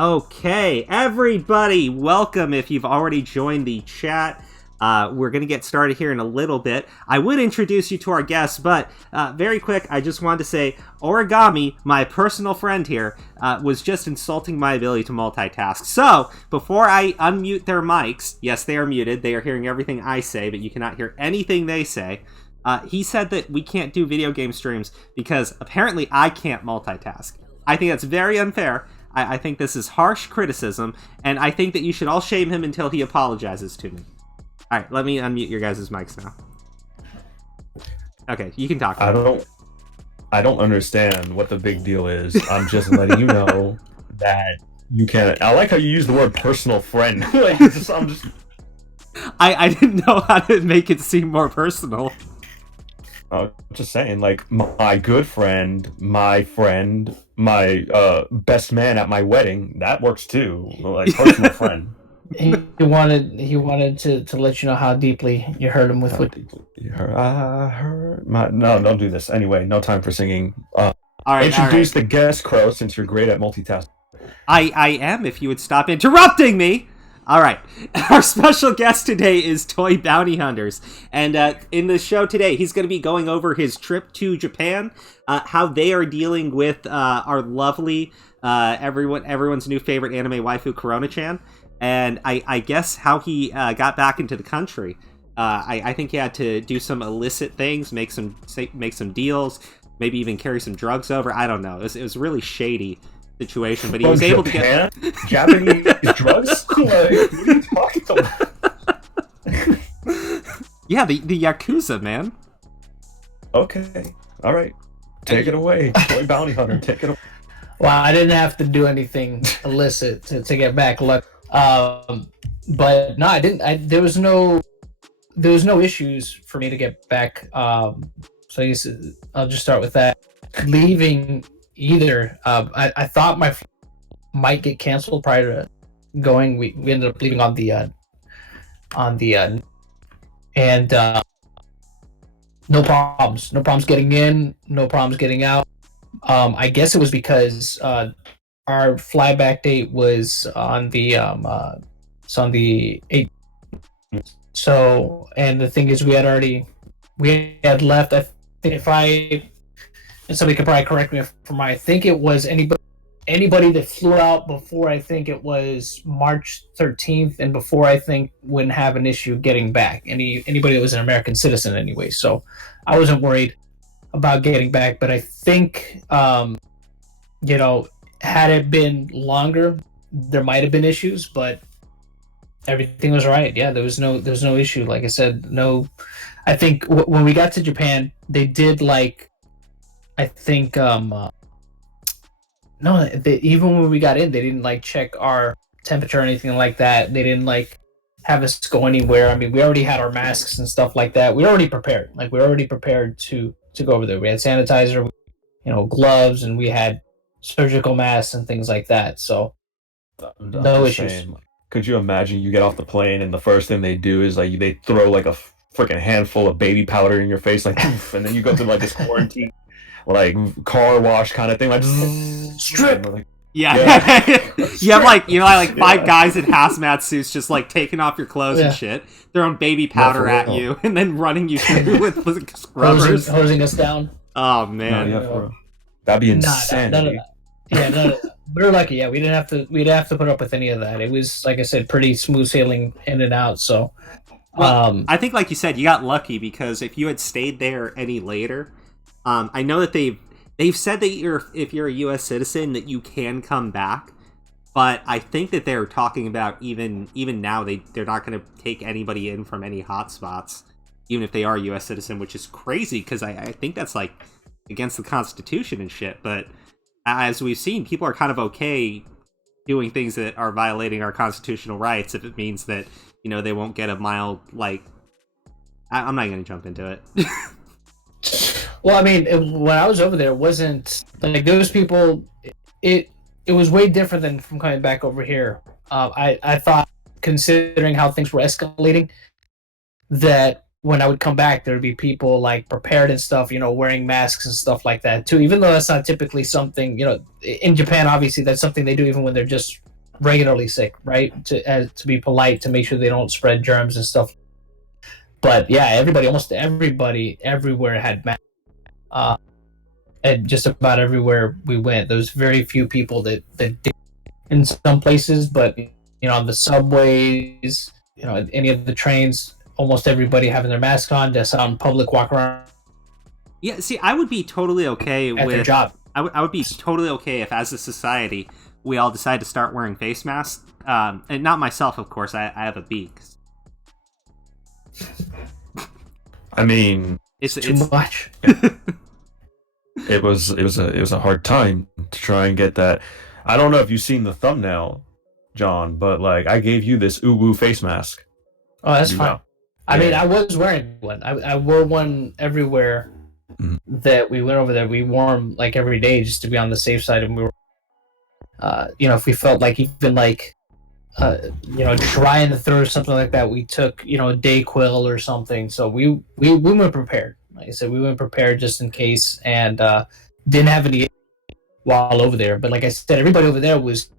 Okay, everybody, welcome if you've already joined the chat. We're going to get started here in a little bit. I would introduce you to our guests, but very quick, I just wanted to say Origami, my personal friend here, was just insulting my ability to multitask. So, before I unmute their mics, yes, they are muted, they are hearing everything I say, but you cannot hear anything they say. He said that we can't do video game streams because apparently I can't multitask. I think that's very unfair. I think this is harsh criticism, and I think that you should all shame him until he apologizes to me. Alright, let me unmute your guys' mics now. Okay, you can talk. I don't understand what the big deal is. I'm just letting you know that you can't. I like how you use the word personal friend. I didn't know how to make it seem more personal. I'm just saying, like, my good friend, my best man at my wedding, that works too. Like, personal friend. He wanted to let you know how deeply you hurt him with what you heard. I heard no, don't do this. Anyway, no time for singing. All right, introduce the guest, Crow, since you're great at multitasking. I am, if you would stop interrupting me. All right, our special guest today is Toy Bounty Hunters, and in the show today, he's going to be going over his trip to Japan, how they are dealing with our lovely, everyone's new favorite anime waifu, Corona-chan, and I guess how he got back into the country. I think he had to do some illicit things, make some deals, maybe even carry some drugs over. I don't know. It was really shady situation, but he was able to get Japanese drugs. Like, what are you talking about? Yeah, the Yakuza, man. Okay, all right, take it away, Toy Bounty Hunter. Take it away. Well, I didn't have to do anything illicit to get back. But no, I didn't. There was no issues for me to get back. So I'll just start with that. Leaving either, I thought my might get canceled prior to going. We ended up leaving on the and no problems getting in, no problems getting out. I guess it was because our flyback date was on the 8th. So, and the thing is, we had left. I think and somebody could probably correct me if I'm wrong. I think it was anybody that flew out before, I think it was March 13th, and before, I think, wouldn't have an issue getting back. Anybody that was an American citizen anyway. So I wasn't worried about getting back, but I think, had it been longer, there might have been issues, but everything was right. Yeah, there was no issue. Like I said, no. I think when we got to Japan, they did even when we got in, they didn't check our temperature or anything like that. They didn't have us go anywhere. I mean, we already had our masks and stuff like that. We were already prepared. We were already prepared to go over there. We had sanitizer, gloves, and we had surgical masks and things like that. So no issues. Saying, could you imagine you get off the plane and the first thing they do is they throw a freaking handful of baby powder in your face, poof, and then you go through this quarantine car wash kind of thing, strip. Yeah. You have five guys in hazmat suits just taking off your clothes and shit, throwing baby powder at you, and then running you through with scrubbers, hosing us down. Oh man, that'd be insane. None of that. Yeah, none of that. We were lucky. Yeah, we didn't have to put up with any of that. It was, like I said, pretty smooth sailing in and out. So, I think, like you said, you got lucky because if you had stayed there any later, I know that they've said that if you're a U.S. citizen that you can come back, but I think that they're talking about even now they're not going to take anybody in from any hotspots, even if they are a U.S. citizen, which is crazy because I think that's against the Constitution and shit. But as we've seen, people are kind of okay doing things that are violating our constitutional rights if it means that they won't get a mild I'm not going to jump into it. Well, I mean, when I was over there, it wasn't those people. It was way different than from coming back over here. I thought, considering how things were escalating, that when I would come back, there would be people prepared and stuff, wearing masks and stuff like that too. Even though that's not typically something, in Japan, obviously that's something they do even when they're just regularly sick, right? To be polite, to make sure they don't spread germs and stuff. But yeah, almost everybody, everywhere had masks. And just about everywhere we went, there's very few people that did in some places, but on the subways, any of the trains, almost everybody having their mask on, just out in public, walk around. Yeah, see, I would be totally okay at with their job. I would be totally okay if, as a society, we all decide to start wearing face masks. And not myself, of course. I have a beak. I mean, It's too much. it was a hard time to try and get that. I don't know if you've seen the thumbnail, John, but like I gave you this uwu face mask. Oh, that's fine. Know. I mean, I was wearing one. I wore one everywhere that we went over there. We wore them like every day just to be on the safe side. And we were, if we felt like even like, dry in the throat or something like that, we took, a Dayquil or something. So we went prepared. Like I said, we went prepared just in case, and didn't have any while over there. But like I said, everybody over there was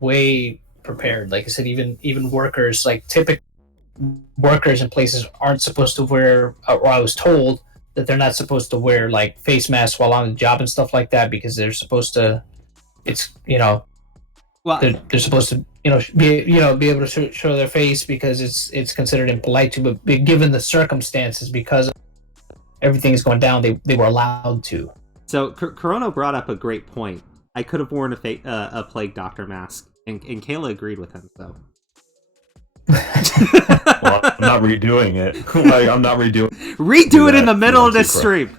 way prepared. Like I said, even workers, like typical workers in places aren't supposed to wear, or I was told that they're not supposed to wear like face masks while on the job and stuff like that, because they're supposed to, it's well, they're supposed to be able to show their face because it's considered impolite to, but given the circumstances, because everything is going down, they were allowed to. So Corona brought up a great point. I could have worn a plague doctor mask, and Kayla agreed with him. So. Well, I'm not redoing it. Like, I'm not redoing. Redo it in the middle of this stream.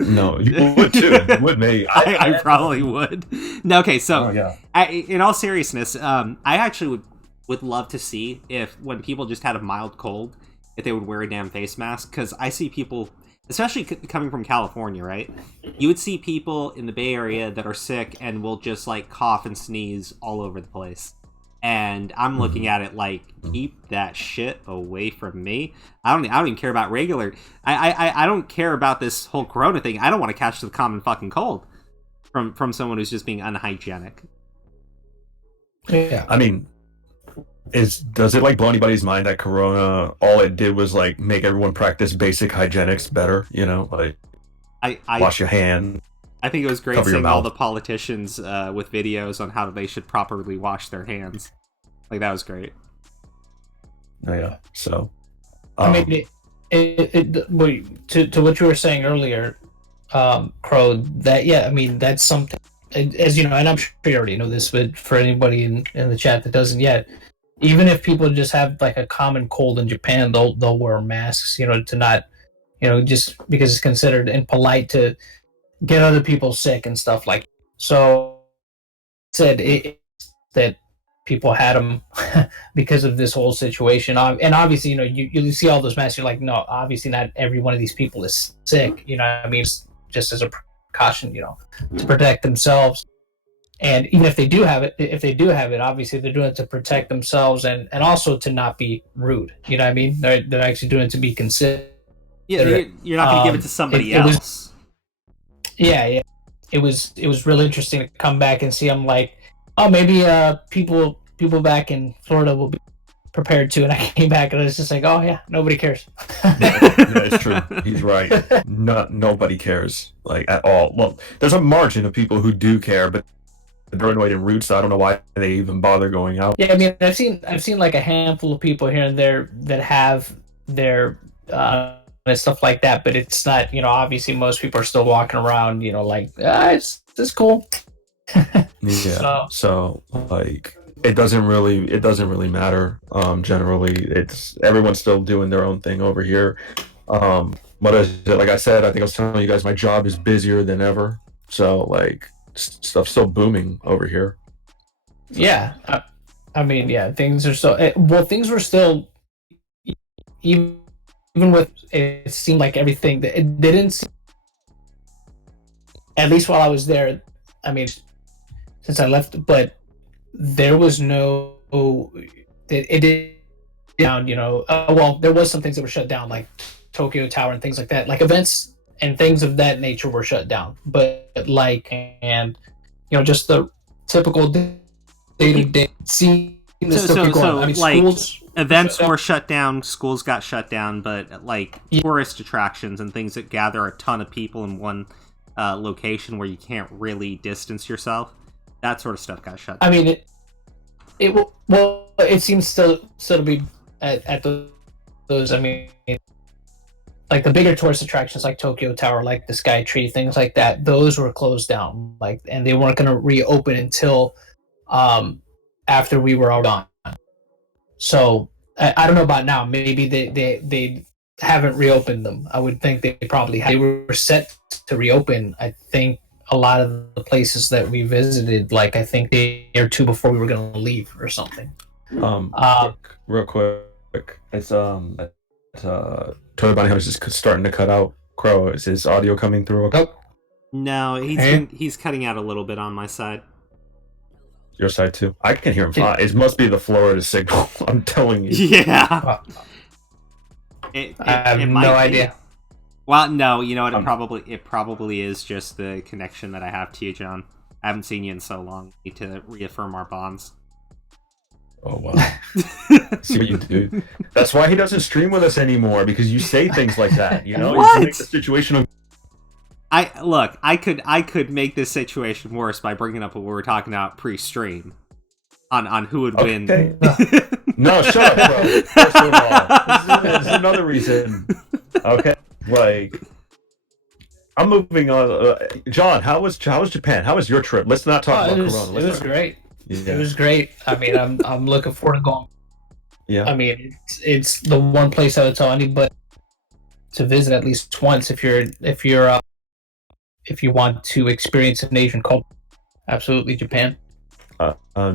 No, you would too. You would, mate. I probably would. No, okay, so yeah. In all seriousness, I actually would love to see if, when people just had a mild cold, if they would wear a damn face mask, because I see people, especially coming from California, right? You would see people in the Bay Area that are sick and will just like cough and sneeze all over the place. And I'm looking at it like, keep that shit away from me. I don't even care about regular. I don't care about this whole Corona thing. I don't want to catch the common fucking cold from someone who's just being unhygienic. Yeah. I mean, does it like blow anybody's mind that Corona, all it did was like make everyone practice basic hygienics better? Like wash your hand. I think it was great seeing all the politicians with videos on how they should properly wash their hands. Like, that was great. Oh, yeah. So, I mean, to what you were saying earlier, Crow, that, yeah, I mean, that's something, as you know, and I'm sure you already know this, but for anybody in the chat that doesn't yet, even if people just have like a common cold in Japan, they'll wear masks, to not, just because it's considered impolite to get other people sick and stuff like that. So said that people had them because of this whole situation, and obviously you see all those masks, you're like, no, obviously not every one of these people is sick, I mean, it's just as a precaution, to protect themselves. And even if they do have it, obviously they're doing it to protect themselves and also to not be rude, what I mean, they're actually doing it to be considerate. Yeah, you're not gonna give it to somebody else. Yeah, it was really interesting to come back and see. I'm like, oh, maybe people back in Florida will be prepared to. And I came back and I was just like, oh yeah, nobody cares. Yeah, it's true. He's right. Nobody cares, like, at all. Well, there's a margin of people who do care, but they're annoyed and rude, so I don't know why they even bother going out. Yeah, I mean, I've seen like a handful of people here and there that have their and stuff like that, but it's not, obviously most people are still walking around, like, it's cool. Yeah. So like, it doesn't really matter. Generally, it's everyone's still doing their own thing over here. What is it? Like I said, I think I was telling you guys, my job is busier than ever. So like, stuff's still booming over here. So. Yeah. I mean, yeah, things are still, things were still, even with, it seemed like everything that it didn't seem, at least while I was there, I mean, since I left, but there was no, it did down, there was some things that were shut down, like Tokyo Tower and things like that, like events and things of that nature were shut down, but like, and just the typical day-to-day scene. Schools, events were shut down, schools got shut down, but like tourist attractions and things that gather a ton of people in one location where you can't really distance yourself, that sort of stuff got shut down. I mean, it seems still to be at those. I mean, like the bigger tourist attractions, like Tokyo Tower, like the Sky Tree, things like that. Those were closed down, and they weren't going to reopen until after we were all done. So I don't know about now. Maybe they haven't reopened them. I would think they were set to reopen. I think a lot of the places that we visited, like I think a day or two before we were going to leave or something. Real quick, it's Toy Bunny Hunter's just starting to cut out. Crow, is his audio coming through? Nope. No, he's cutting out a little bit on my side. Your side too. I can hear him fine. It must be the Florida signal. I'm telling you. Yeah. I have no idea. Well, no, you know what? It probably is just the connection that I have to you, John. I haven't seen you in so long. I need to reaffirm our bonds. Oh wow! See what you do. That's why he doesn't stream with us anymore, because you say things like that. You know, what? You make the situation. I could make this situation worse by bringing up what we were talking about pre-stream on who would win. No, shut up, bro. First of all, this is another reason. Okay, like I'm moving on. John, how was Japan? How was your trip? Let's not talk about Corona. It was great. Yeah. It was great. I mean, I'm looking forward to going. Yeah. I mean, it's the one place I would tell anybody to visit at least once if you want to experience an Asian culture. Absolutely, Japan.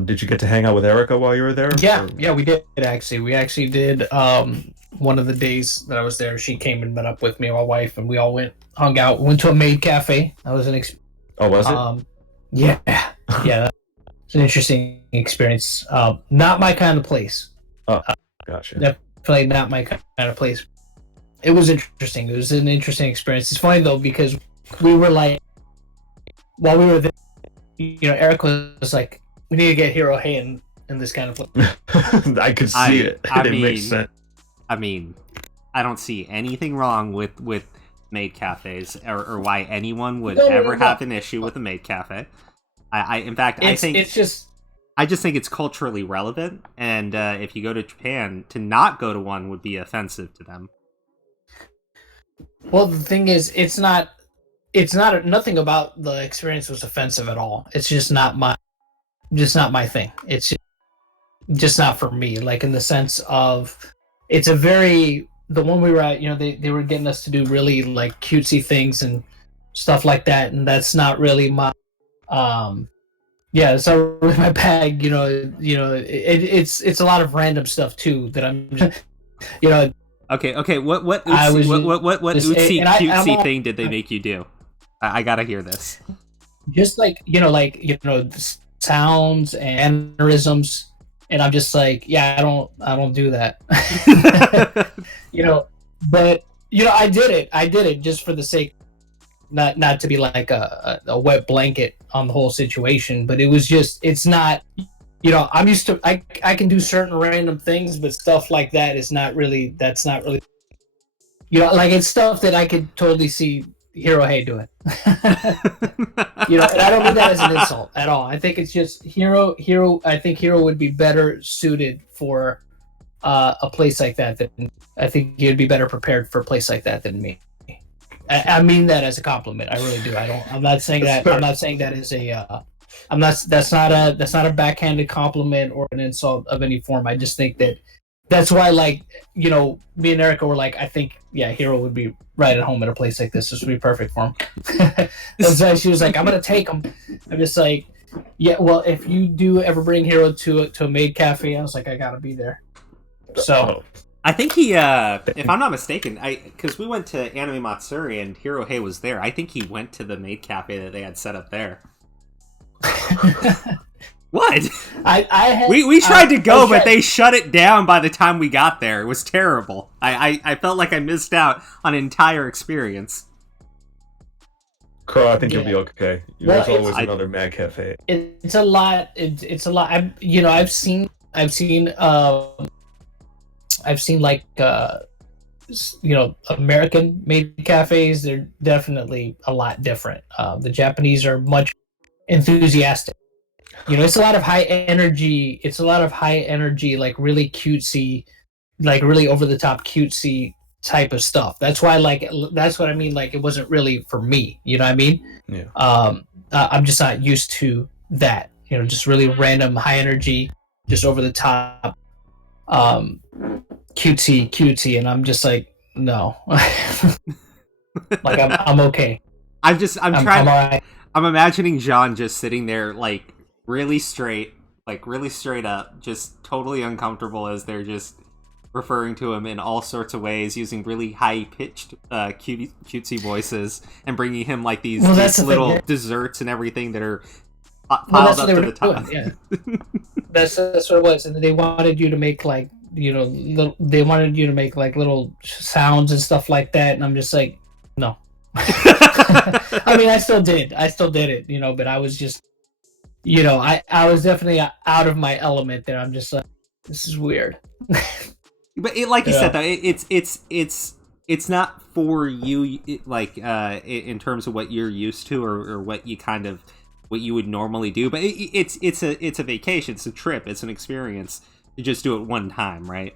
Did you get to hang out with Erica while you were there? Yeah, we did actually. We actually did. One of the days that I was there, she came and met up with me and my wife, and we all hung out. Went to a maid cafe. That was an Oh, was it? Yeah. It's an interesting experience. Not my kind of place. Oh, gotcha. Definitely not my kind of place. It was interesting. It was an interesting experience. It's funny though, because we were like, while we were there, Eric was like, we need to get Hiro Hey in this kind of place. I could see it. It makes sense. I mean, I don't see anything wrong with maid cafes or why anyone would ever have an issue with a maid cafe. I just think it's culturally relevant, and if you go to Japan, to not go to one would be offensive to them. Well, the thing is, nothing about the experience was offensive at all. It's just not my thing. It's just not for me. Like in the sense of, the one we were at, they were getting us to do really like cutesy things and stuff like that, and that's not really my. It's not really my bag. It's a lot of random stuff too that I'm just, Okay. What cutesy thing did they make you do? I gotta hear this. Just sounds and mannerisms, and I'm just like, yeah, I don't do that. But I did it just for the sake, not to be like a wet blanket on the whole situation, but it was just, it's not, I'm used to, I can do certain random things, but stuff like that is not really, that's not really, like it's stuff that I could totally see Hiro Hey doing. And I don't mean that as an insult at all. I think it's just Hiro. I think Hiro would be better suited for a place like that. I think he'd be better prepared for a place like that than me. I mean that as a compliment. I really do. I'm not saying that. I'm not saying that as a. That's not a backhanded compliment or an insult of any form. I just think that's why, like, me and Erica were like, I think, yeah, Hiro would be right at home at a place like this. This would be perfect for him. That's why she was like, I'm gonna take him. I'm just like, yeah, well, if you do ever bring Hiro to a maid cafe, I was like, I gotta be there. So I think he, if I'm not mistaken, because we went to Anime Matsuri and Hiro Hey was there. I think he went to the maid cafe that they had set up there. What? We tried to go, but they shut it down by the time we got there. It was terrible. I felt like I missed out on an entire experience. Crow, I think you'll be okay. Well, There's always another Mad Cafe. It's a lot. It's a lot. I've seen like American made cafes. They're definitely a lot different. The Japanese are much enthusiastic. It's a lot of high energy. It's a lot of high energy, like really cutesy, like really over the top cutesy type of stuff. That's why, that's what I mean. Like, it wasn't really for me. You know what I mean? Yeah. I'm just not used to that. Just really random high energy, just over the top, cutesy, and I'm just like, no. Like, I'm okay. I'm trying. I'm all right. I'm imagining John just sitting there, like, really straight up, just totally uncomfortable as they're just referring to him in all sorts of ways, using really high-pitched, cutesy voices, and bringing him, like, these little desserts and everything that are piled up to the top. Yeah. That's what it was. And they wanted you to make, like, they wanted you to make, like, little sounds and stuff like that, and I'm just like, no. I mean, I still did it, but I was just, I was definitely out of my element there. I'm just like, this is weird. But like you said, though, it's not for you, in terms of what you're used to or what you would normally do. But it's a vacation, it's a trip, it's an experience. You just do it one time, right?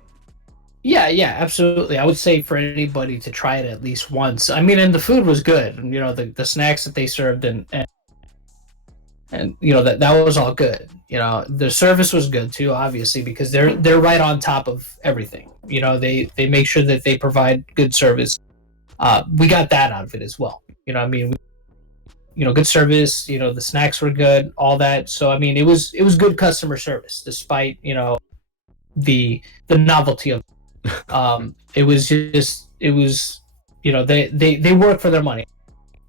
Yeah, absolutely. I would say for anybody to try it at least once. I mean, and the food was good. And, the snacks that they served and that was all good. The service was good too, obviously, because they're right on top of everything. They make sure that they provide good service. We got that out of it as well. I mean, good service. The snacks were good, all that. So I mean, it was good customer service, despite the novelty of. It was they work for their money.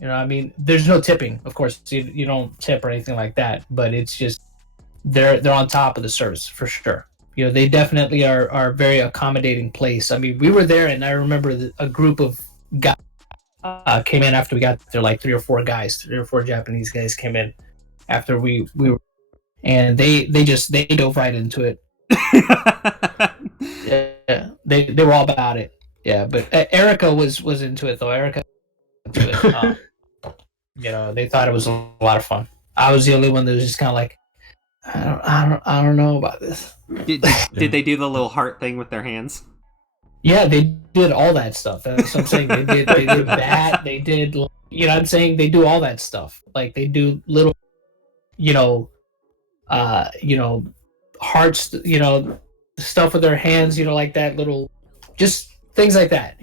I mean, there's no tipping, of course. You don't tip or anything like that, but it's just they're on top of the service for sure. They definitely are a very accommodating place. I mean, we were there, and I remember a group of guys came in after we got there, like 3 or 4 Japanese guys came in after we were, and they dove right into it. Yeah, they were all about it. Yeah, but Erica was into it though. Erica was into it. They thought it was a lot of fun. I was the only one that was just kind of like, I don't know about this. Did they do the little heart thing with their hands? Yeah, they did all that stuff. That's what I'm saying. They did that. They did. I'm saying they do all that stuff. Like, they do little, hearts. Stuff with their hands, like that little, just things like that,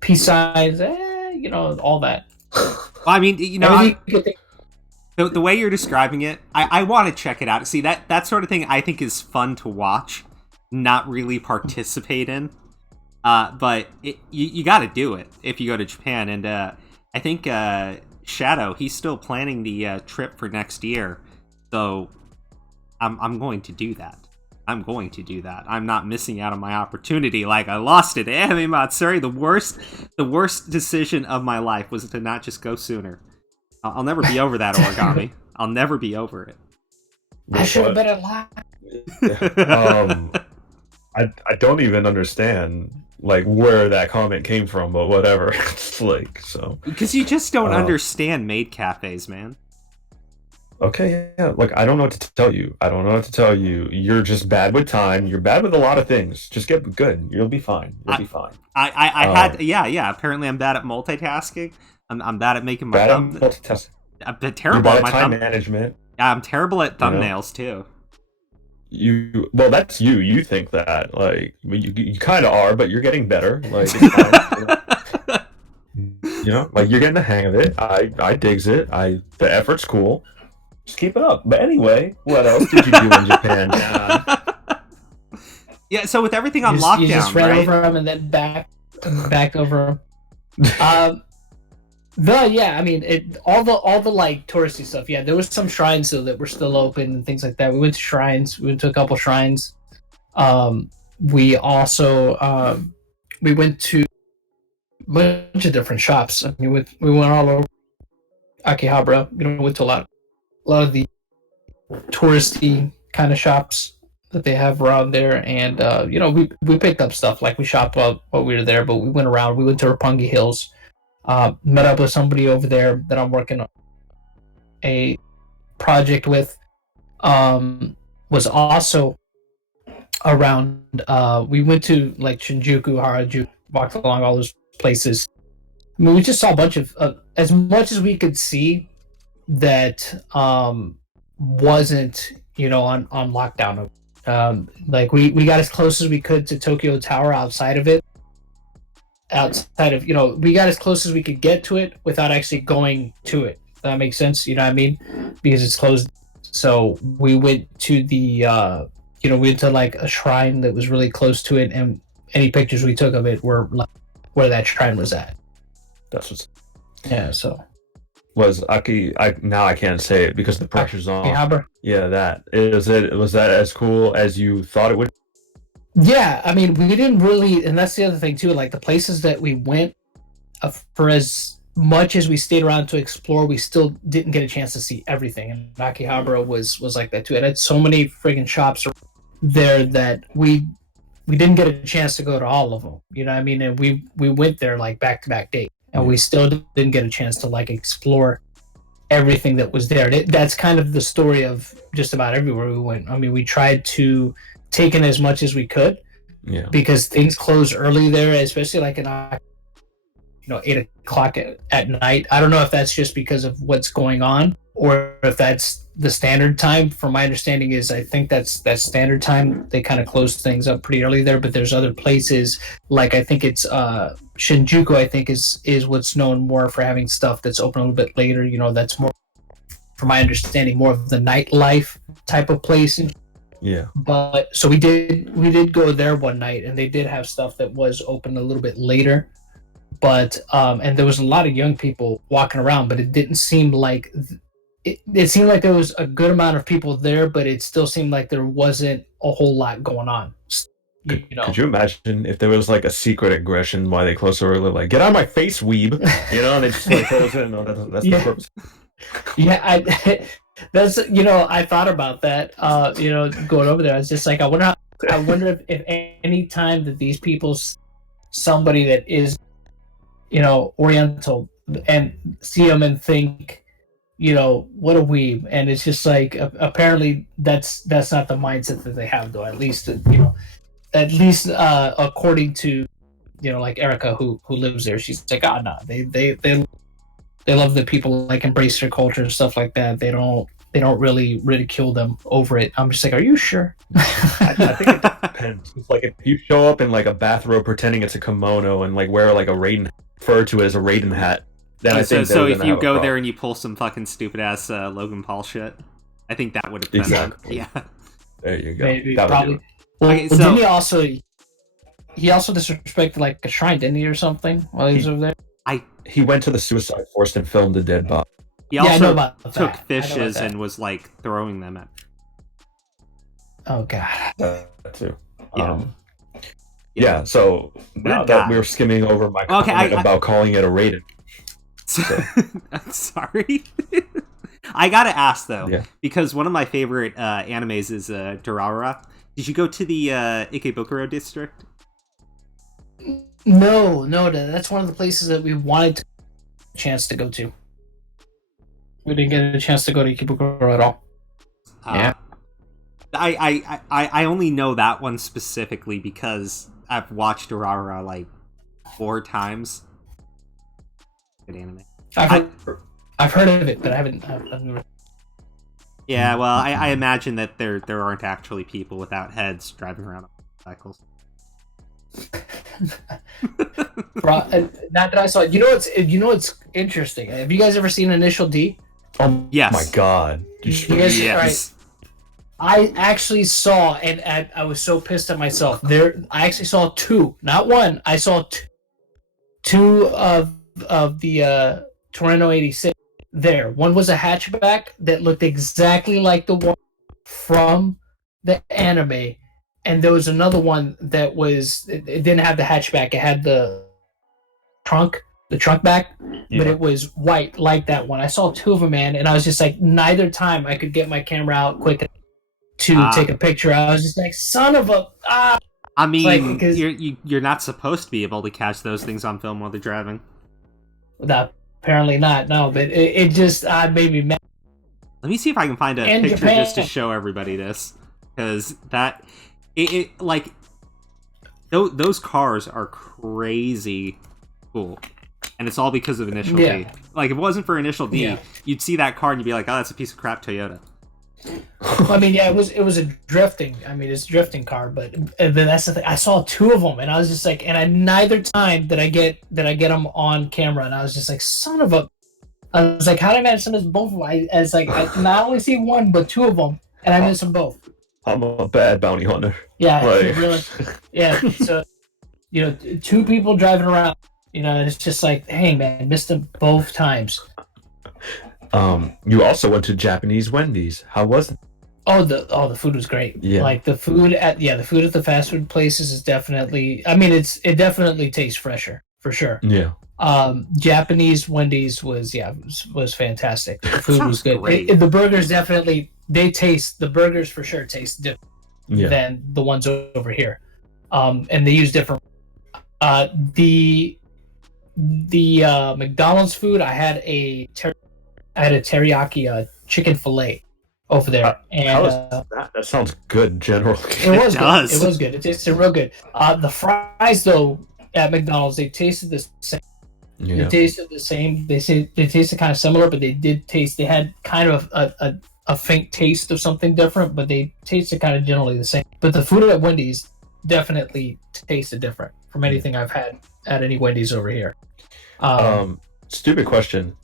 peace signs, all that. Well, I mean, the way you're describing it, I want to check it out. See, that sort of thing I think is fun to watch, not really participate in. But you got to do it if you go to Japan. And I think Shadow, he's still planning the trip for next year, so I'm going to do that. I'm not missing out on my opportunity. Like, I lost it. Anime Matsuri, the worst decision of my life was to not just go sooner. I'll never be over that, Origami. I'll never be over it. I should have been alive. I don't even understand, like, where that comment came from, but whatever. It's like, so. Because you just don't understand maid cafes, man. Okay, yeah. Like, I don't know what to tell you. You're just bad with time. You're bad with a lot of things. Just get good. You'll be fine. Apparently, I'm bad at multitasking. I'm bad at making my multitasking. I'm terrible at my time management. Yeah, I'm terrible at thumbnails too. Well, that's you. You think that, like, you kind of are, but you're getting better. Like, it's fine, like, you're getting the hang of it. I digs it. The effort's cool. Just keep it up. But anyway, what else did you do in Japan? Yeah, so with everything on lockdown, you just ran right? over him and then back over him. I mean, all the like touristy stuff. Yeah, there was some shrines though that were still open and things like that. We went to shrines. We went to a couple shrines. We also we went to a bunch of different shops. I mean, we went all over. Akihabara. Went to a lot of the touristy kind of shops that they have around there, and we picked up stuff. Like, we shopped while we were there, but we went around. We went to Roppongi Hills, met up with somebody over there that I'm working on a project with. Was also around. We went to like Shinjuku, Harajuku, walked along all those places. I mean, we just saw a bunch of as much as we could see that wasn't on lockdown. Like, we got as close as we could to Tokyo Tower. Outside of we got as close as we could get to it without actually going to it. If that makes sense, you know what I mean? Because it's closed. So we went to the we went to like a shrine that was really close to it, and any pictures we took of it were like where that shrine was at. That's what's. Yeah. So. Was now I can't say it because the pressure's on. Akihabara? Yeah, was that as cool as you thought it would? Yeah, I mean, we didn't really, and that's the other thing too. Like, the places that we went, for as much as we stayed around to explore, we still didn't get a chance to see everything. And Akihabara was like that too. It had so many friggin' shops there that we didn't get a chance to go to all of them. You know what I mean? And we went there like back-to-back days, and we still didn't get a chance to like explore everything that was there. That's kind of the story of just about everywhere we went. I mean, we tried to take in as much as we could, because things close early there, especially like in 8 o'clock at night. I don't know if that's just because of what's going on or if that's the standard time. From my understanding is, I think that's standard time. They kind of close things up pretty early there, but there's other places, like I think it's Shinjuku, I think is what's known more for having stuff that's open a little bit later. That's more, from my understanding, more of the nightlife type of place. Yeah. But so we did go there one night, and they did have stuff that was open a little bit later. But and there was a lot of young people walking around, but it didn't seem like it seemed like there was a good amount of people there, but it still seemed like there wasn't a whole lot going on. Could you imagine if there was like a secret aggression why they closed so early, like, get out of my face, weeb, and they just like close it? No, that's the purpose. Yeah, that's I thought about that. Going over there, I was just like, I wonder if any time that these people, somebody that is Oriental, and see them and think, what a weeb, and it's just like, apparently that's not the mindset that they have, though. At least according to like Erica, who lives there, she's like, oh no, they love the people, like, embrace their culture and stuff like that. They don't really ridicule them over it. I'm just like, are you sure? I think it depends. It's like, if you show up in like a bathrobe pretending it's a kimono and like wear like a Raiden, refer to it as a Raiden hat, then I think so if you go there and you pull some fucking stupid ass Logan Paul shit, I think that would have been exactly. Yeah. There you go. Maybe, probably. Okay, so didn't he also disrespected like a shrine, didn't he, or something, while he was over there? He went to the suicide forest and filmed a dead body. He also took fishes and was like throwing them at. Oh god. That too. Yeah. Yeah. So now that we're skimming over my comment about calling it a Raiden. I'm sorry. I gotta ask though, because one of my favorite animes is Durarara. Did you go to the Ikebukuro district? No, that's one of the places that we wanted a chance to go to. We didn't get a chance to go to Ikebukuro at all. Yeah. I only know that one specifically because I've watched Durarara like 4 times. Good anime. I've heard of it, but I haven't. I've never... Yeah, well, I imagine that there aren't actually people without heads driving around on cycles. Not that I saw. You know what's interesting? Have you guys ever seen Initial D? Oh yes. My god! You guys, yes. Right. I actually saw, and I was so pissed at myself. I actually saw 2, not 1. I saw 2 of the Torino 86. There, one was a hatchback that looked exactly like the one from the anime, and there was another one that it didn't have the hatchback. It had the trunk trunk back, Yeah. but it was white like that one. I saw 2 of them, man, and I was just like, neither time I could get my camera out quick to take a picture. I was just like, son of a I mean, like, you're not supposed to be able to catch those things on film while they're driving. No, apparently not. No, but it just made me mad. Let me see if I can find a In picture Japan. just to show everybody this, because like those cars are crazy cool, and it's all because of Initial D. Like, if it wasn't for Initial D, you'd see that car and you'd be like, oh, that's a piece of crap Toyota. I mean, yeah, it was a drifting. I mean, it's a drifting car, but that's the thing. I saw 2 of them, and I was just like, and neither time did I get them on camera, and I was just like, son of a. I was like, how did I manage to miss both of them? I not only see 1, but 2 of them, and I missed them both. I'm a bad bounty hunter. Yeah, Like... really. Yeah, so 2 people driving around, and it's just like, hey man, missed them both times. You also went to Japanese Wendy's. How was it? The food was great. Yeah. Like the food at the fast food places is definitely. I mean, it definitely tastes fresher for sure. Yeah. Japanese Wendy's was fantastic. The food was good. The burgers definitely the burgers for sure taste different than the ones over here. And they use different. The McDonald's food, I had a teriyaki chicken fillet over there, and that sounds good generally. It was good. It was good. It tasted real good. The fries though at McDonald's, they tasted the same. Yeah. They tasted the same. They tasted kind of similar, but they had kind of a faint taste of something different, but they tasted kind of generally the same. But the food at Wendy's definitely tasted different from anything I've had at any Wendy's over here. Stupid question,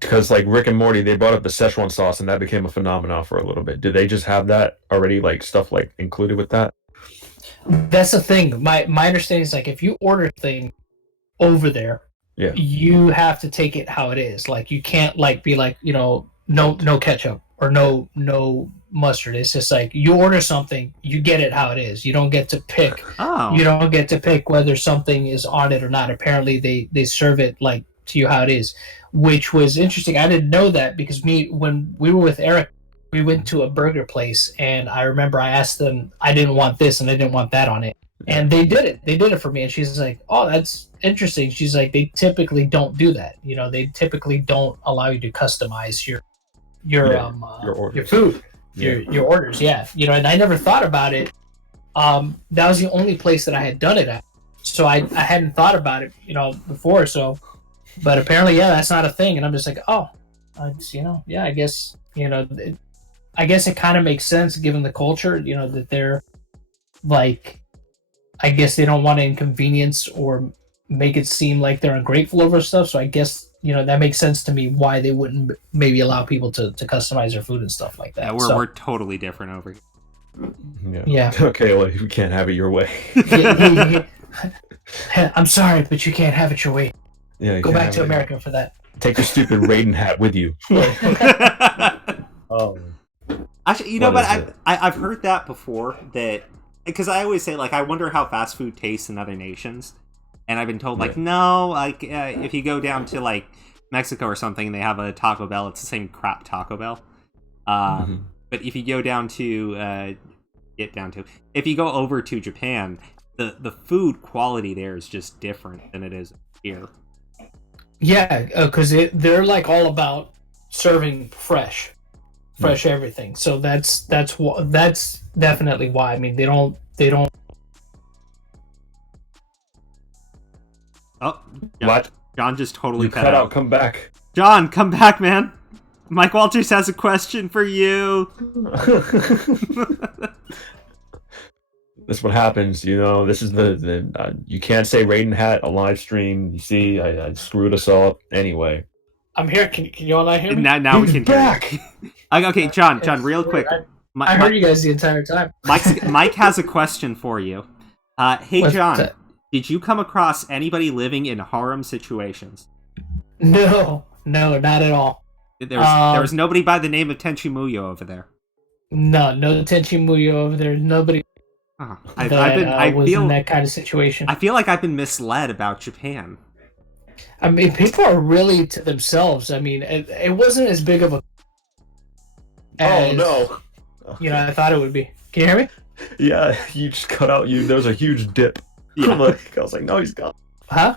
because like Rick and Morty, they brought up the Szechuan sauce, and that became a phenomenon for a little bit. Did they just have that already, like stuff like included with that? That's the thing. My understanding is like if you order a thing over there, you have to take it how it is. Like you can't like be like no ketchup or no mustard. It's just like you order something, you get it how it is. You don't get to pick. You don't get to pick whether something is on it or not. Apparently they serve it like to you how it is, which was interesting. I didn't know that because when we were with Eric, we went to a burger place, and I remember I asked them, I didn't want this and I didn't want that on it, and they did it. They did it for me, and she's like, "Oh, that's interesting." She's like, "They typically don't do that. They typically don't allow you to customize your food, your orders." Yeah, and I never thought about it. That was the only place that I had done it at, so I hadn't thought about it, before. So, but apparently, that's not a thing, and I'm just like, oh, I guess, I guess it kind of makes sense given the culture, that they're like, I guess they don't want to inconvenience or make it seem like they're ungrateful over stuff. So I guess, that makes sense to me why they wouldn't maybe allow people to customize their food and stuff like that. Yeah, we're totally different over here. Yeah. Okay, well, you can't have it your way. I'm sorry, but you can't have it your way. Yeah, go back to America for that. Take your stupid Raiden hat with you. Actually, but I've heard that before, that because I always say, like, I wonder how fast food tastes in other nations, and I've been told, like, no, like, if you go down to, like, Mexico or something and they have a Taco Bell, it's the same crap Taco Bell. But if you go down to if you go over to Japan, the food quality there is just different than it is here. Yeah, because they're like all about serving fresh everything. So that's definitely why. I mean, they don't. Oh, what? John just totally cut out. Come back, John. Come back, man. Mike Walters has a question for you. This is what happens, This is the you can't say Raiden hat a live stream. You see, I screwed us all up anyway. I'm here. Can you all not hear me? Now we can back. Hear you. Okay, John, real quick. I heard you guys the entire time. Mike has a question for you. Hey, John, did you come across anybody living in harem situations? No, not at all. There was nobody by the name of Tenchi Muyo over there. No Tenchi Muyo over there. Nobody. I was in that kind of situation. I feel like I've been misled about Japan. I mean, people are really to themselves. I mean, it wasn't as big of a. Oh no! I thought it would be. Can you hear me? Yeah, you just cut out. There was a huge dip. Yeah. I was like, no, he's gone. Huh?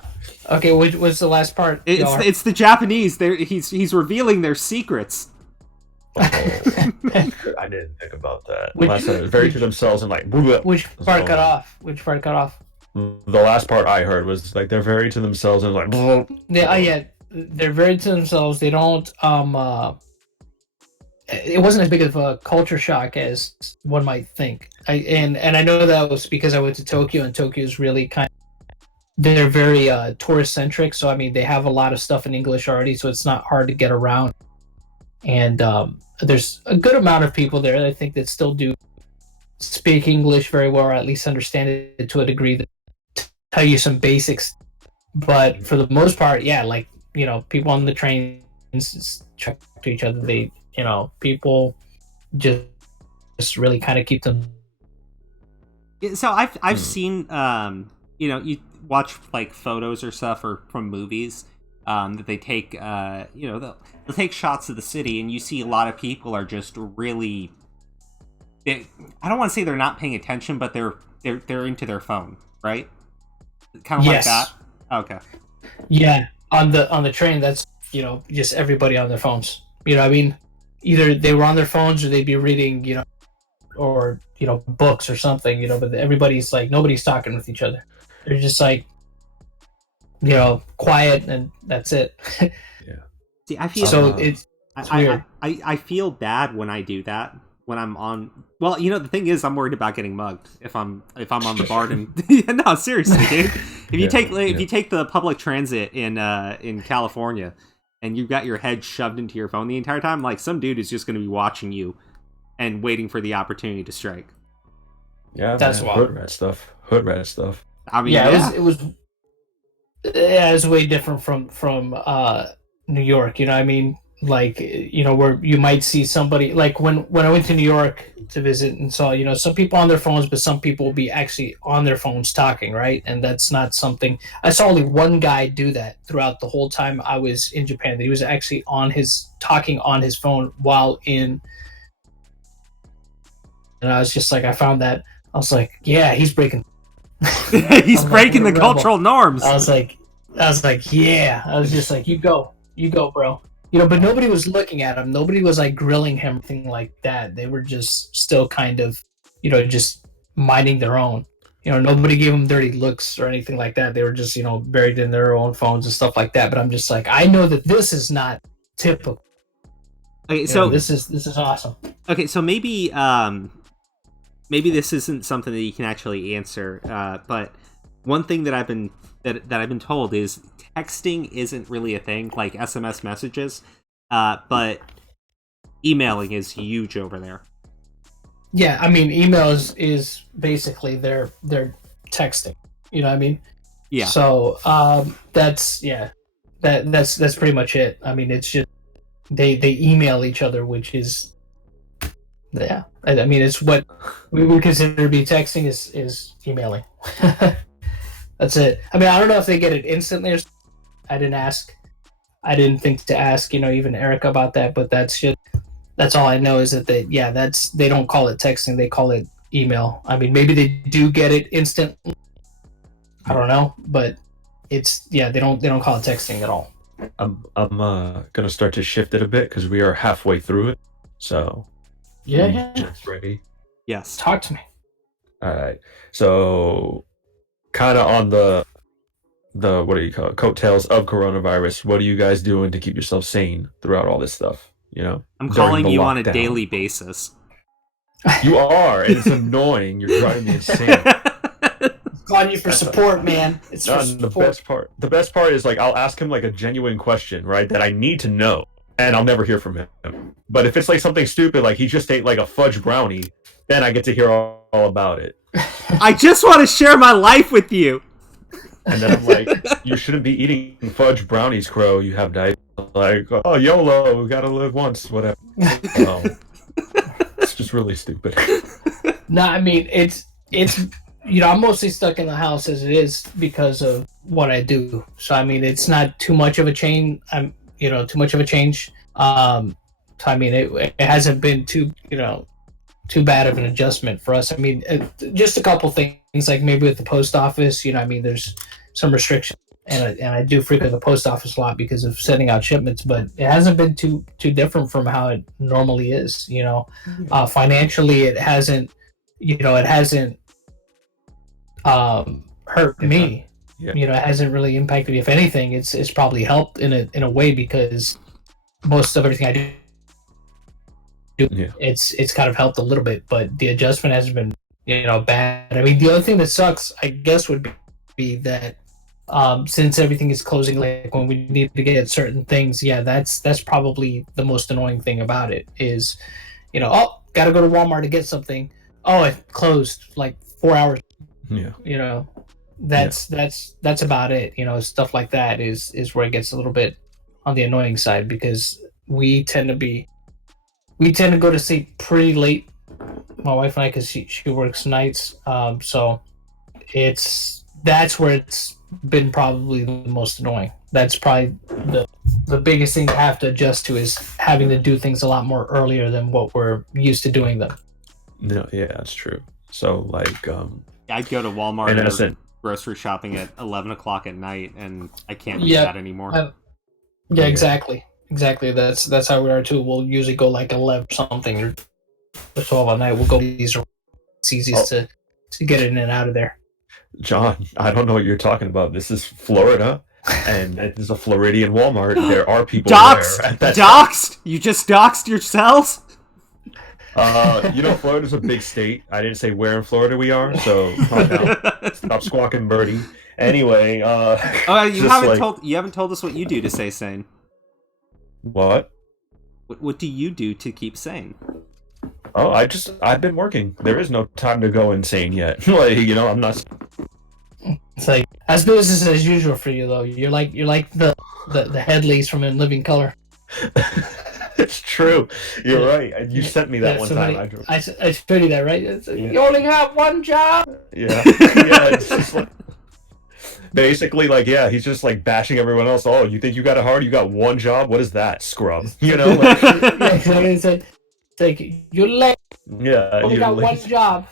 Okay, which was the last part? It's the Japanese. He's revealing their secrets. Oh, I didn't think about that. Last time, very to themselves and like. Which part cut off? The last part I heard was like they're very to themselves and like. They're very to themselves. They don't. It wasn't as big of a culture shock as one might think. And I know that was because I went to Tokyo, and Tokyo is really they're very tourist centric. So I mean, they have a lot of stuff in English already, so it's not hard to get around. And there's a good amount of people there that I think that still do speak English very well, or at least understand it to a degree that tell you some basics. But for the most part, yeah, like, people on the trains talk to each other. They, people just really kind of keep them. So I've seen, you watch like photos or stuff or from movies that they take, they'll take shots of the city, and you see a lot of people are just really. I don't want to say they're not paying attention, but they're into their phone, right? Kind of Yes. like that. Okay. Yeah, on the train, that's just everybody on their phones. You know what I mean? Either they were on their phones or they'd be reading, or books or something. But everybody's like, nobody's talking with each other. They're just like, quiet, and that's it. Yeah. See, I feel so it's weird. I feel bad when I do that. When I'm on, well, the thing is, I'm worried about getting mugged if I'm on the BART. And no, seriously, dude. If you take the public transit in California, and you've got your head shoved into your phone the entire time, like, some dude is just going to be watching you and waiting for the opportunity to strike. Yeah, that's wild. Hood rat stuff. I mean, it was way different from New York. I mean. Like, where you might see somebody, like when I went to New York to visit and saw, some people on their phones, but some people will be actually on their phones talking, right? And that's not something, I saw only one guy do that throughout the whole time I was in Japan. That he was actually talking on his phone while in, and I was just like, I was like, yeah, he's breaking. He's breaking the cultural norms. I was like, yeah. I was just like, you go, bro. But nobody was looking at him. Nobody was like grilling him, anything like that. They were just still kind of, just minding their own. Nobody gave them dirty looks or anything like that. They were just, buried in their own phones and stuff like that. But I'm just like, I know that this is not typical. Okay, so this is awesome. Okay, so maybe this isn't something that you can actually answer. But one thing that I've been told is texting isn't really a thing, like SMS messages, but emailing is huge over there. Yeah, I mean, email is basically their texting. You know what I mean? Yeah. So that's pretty much it. I mean, it's just they email each other, which is I mean, it's what we would consider to be texting is emailing. That's it. I mean, I don't know if they get it instantly or. I didn't ask. I didn't think to ask, even Erica about that, but that's all I know is that they don't call it texting, they call it email. I mean, maybe they do get it instantly. I don't know, but they don't call it texting at all. I'm gonna start to shift it a bit because we are halfway through it. So yeah. Just ready. Yes. Talk to me. All right. So kind of on the what do you call it, coattails of coronavirus, what are you guys doing to keep yourself sane throughout all this stuff? I'm calling you on a daily basis. You are, and it's annoying. You're driving me insane. Calling you for support, man. It's for support. The best part is, like, I'll ask him like a genuine question, right, that I need to know, and I'll never hear from him. But if it's like something stupid, like he just ate like a fudge brownie, then I get to hear all about it. I just want to share my life with you. And then I'm like, you shouldn't be eating fudge brownies, Crow. You have diabetes. Like, oh, YOLO, we gotta live once, whatever. It's just really stupid. No, I mean, it's I'm mostly stuck in the house as it is because of what I do. So I mean, it's not too much of a change. Too much of a change. So I mean, it hasn't been too bad of an adjustment for us. I mean, just a couple things like maybe with the post office. I mean, there's some restrictions, and I do frequent the post office a lot because of sending out shipments. But it hasn't been too different from how it normally is. Financially, it hasn't. It hasn't hurt me. Yeah. It hasn't really impacted me. If anything, it's probably helped in a way because most of everything I do. Yeah. It's kind of helped a little bit, but the adjustment hasn't been bad. I mean, the other thing that sucks, I guess, would be that since everything is closing, like when we need to get certain things, that's probably the most annoying thing about it is, gotta go to Walmart to get something. Oh, it closed like 4 hours. Yeah. That's about it. Stuff like that is where it gets a little bit on the annoying side because we tend to go to sleep pretty late, my wife and I, because she works nights. So that's where it's been probably the most annoying. That's probably the biggest thing to have to adjust to is having to do things a lot more earlier than what we're used to doing them. No, yeah, that's true. So like, I'd go to Walmart or grocery shopping at 11 o'clock at night, and I can't do that anymore. Yeah, exactly. Exactly. That's how we are too. We'll usually go like 11 something or 12 at night. We'll go. These are easiest to get in and out of there. John, I don't know what you're talking about. This is Florida, and it is a Floridian Walmart. There are people doxed. there. Doxed? You just doxed yourselves? Florida's a big state. I didn't say where in Florida we are, so calm down. Stop squawking, birdie. Anyway, you haven't told us what you do to stay sane. What? What do you do to keep sane? Oh, I've been working. There is no time to go insane yet. I'm not. It's like as business as usual for you though. You're like the Headleys from In Living Color. It's true. You're right. You sent me that one time. I showed you that, right? You only have one job. Yeah. It's just like. Basically, he's just bashing everyone else. Oh, you think you got it hard? You got one job? What is that, scrub? It's like you're late. Yeah, only got one job.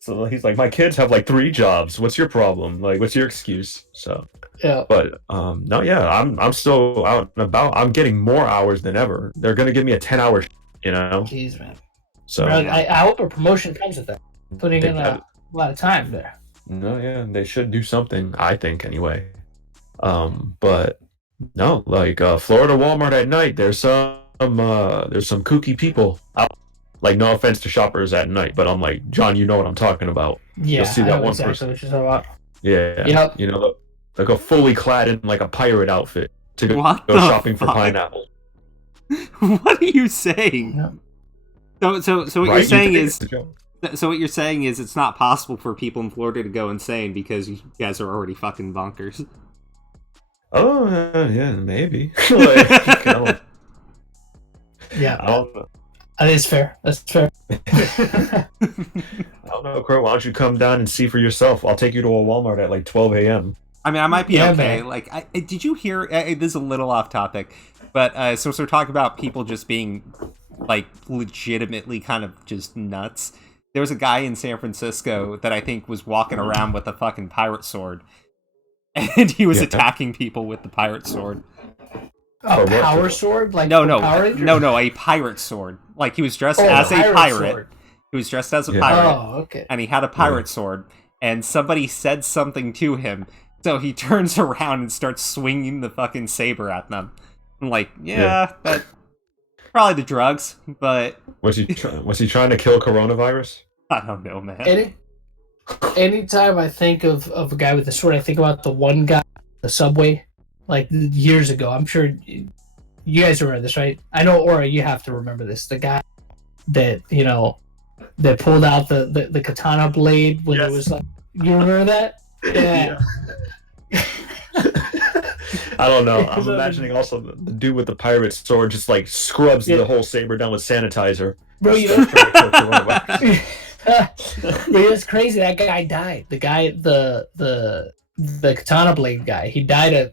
So he's like, my kids have 3 jobs. What's your problem? What's your excuse? So yeah. But I'm still out and about. I'm getting more hours than ever. They're gonna give me a 10-hour. Jeez, man. So bro, I hope a promotion comes with that. Putting in a lot of time there. No, yeah, they should do something, I think, anyway. But no, Florida Walmart at night, there's some kooky people out. No offense to shoppers at night, but I'm like, John, you know what I'm talking about. Yeah, you'll see that one exactly person. What you're talking about. Yeah, yep. They'll go fully clad in a pirate outfit to go shopping for pineapple. What are you saying? Yeah. So what you're saying is. So what you're saying is it's not possible for people in Florida to go insane because you guys are already fucking bonkers. Oh, yeah, maybe. Yeah. I don't know. That is fair. That's fair. I don't know, Crow. Why don't you come down and see for yourself? I'll take you to a Walmart at 12 a.m. I mean, I might be okay. Man. Did you hear? This is a little off topic, but so we're talking about people just being legitimately kind of just nuts. There was a guy in San Francisco that I think was walking around with a fucking pirate sword, and he was attacking people with the pirate sword. A power sword? No, a pirate sword. He was dressed as a pirate. Sword. He was dressed as a pirate. Oh, okay. And he had a pirate sword, and somebody said something to him, so he turns around and starts swinging the fucking saber at them. I'm like, that... Probably the drugs, but... Was he trying to kill coronavirus? I don't know, man. Anytime I think of a guy with a sword, I think about the one guy the subway, years ago. I'm sure you guys remember this, right? I know, Aura, you have to remember this. The guy that, that pulled out the katana blade when it was you remember that? Yeah. I don't know. I'm imagining also the dude with the pirate sword just scrubs the whole saber down with sanitizer. Bro, But it was crazy. That guy died. The guy, the katana blade guy, he died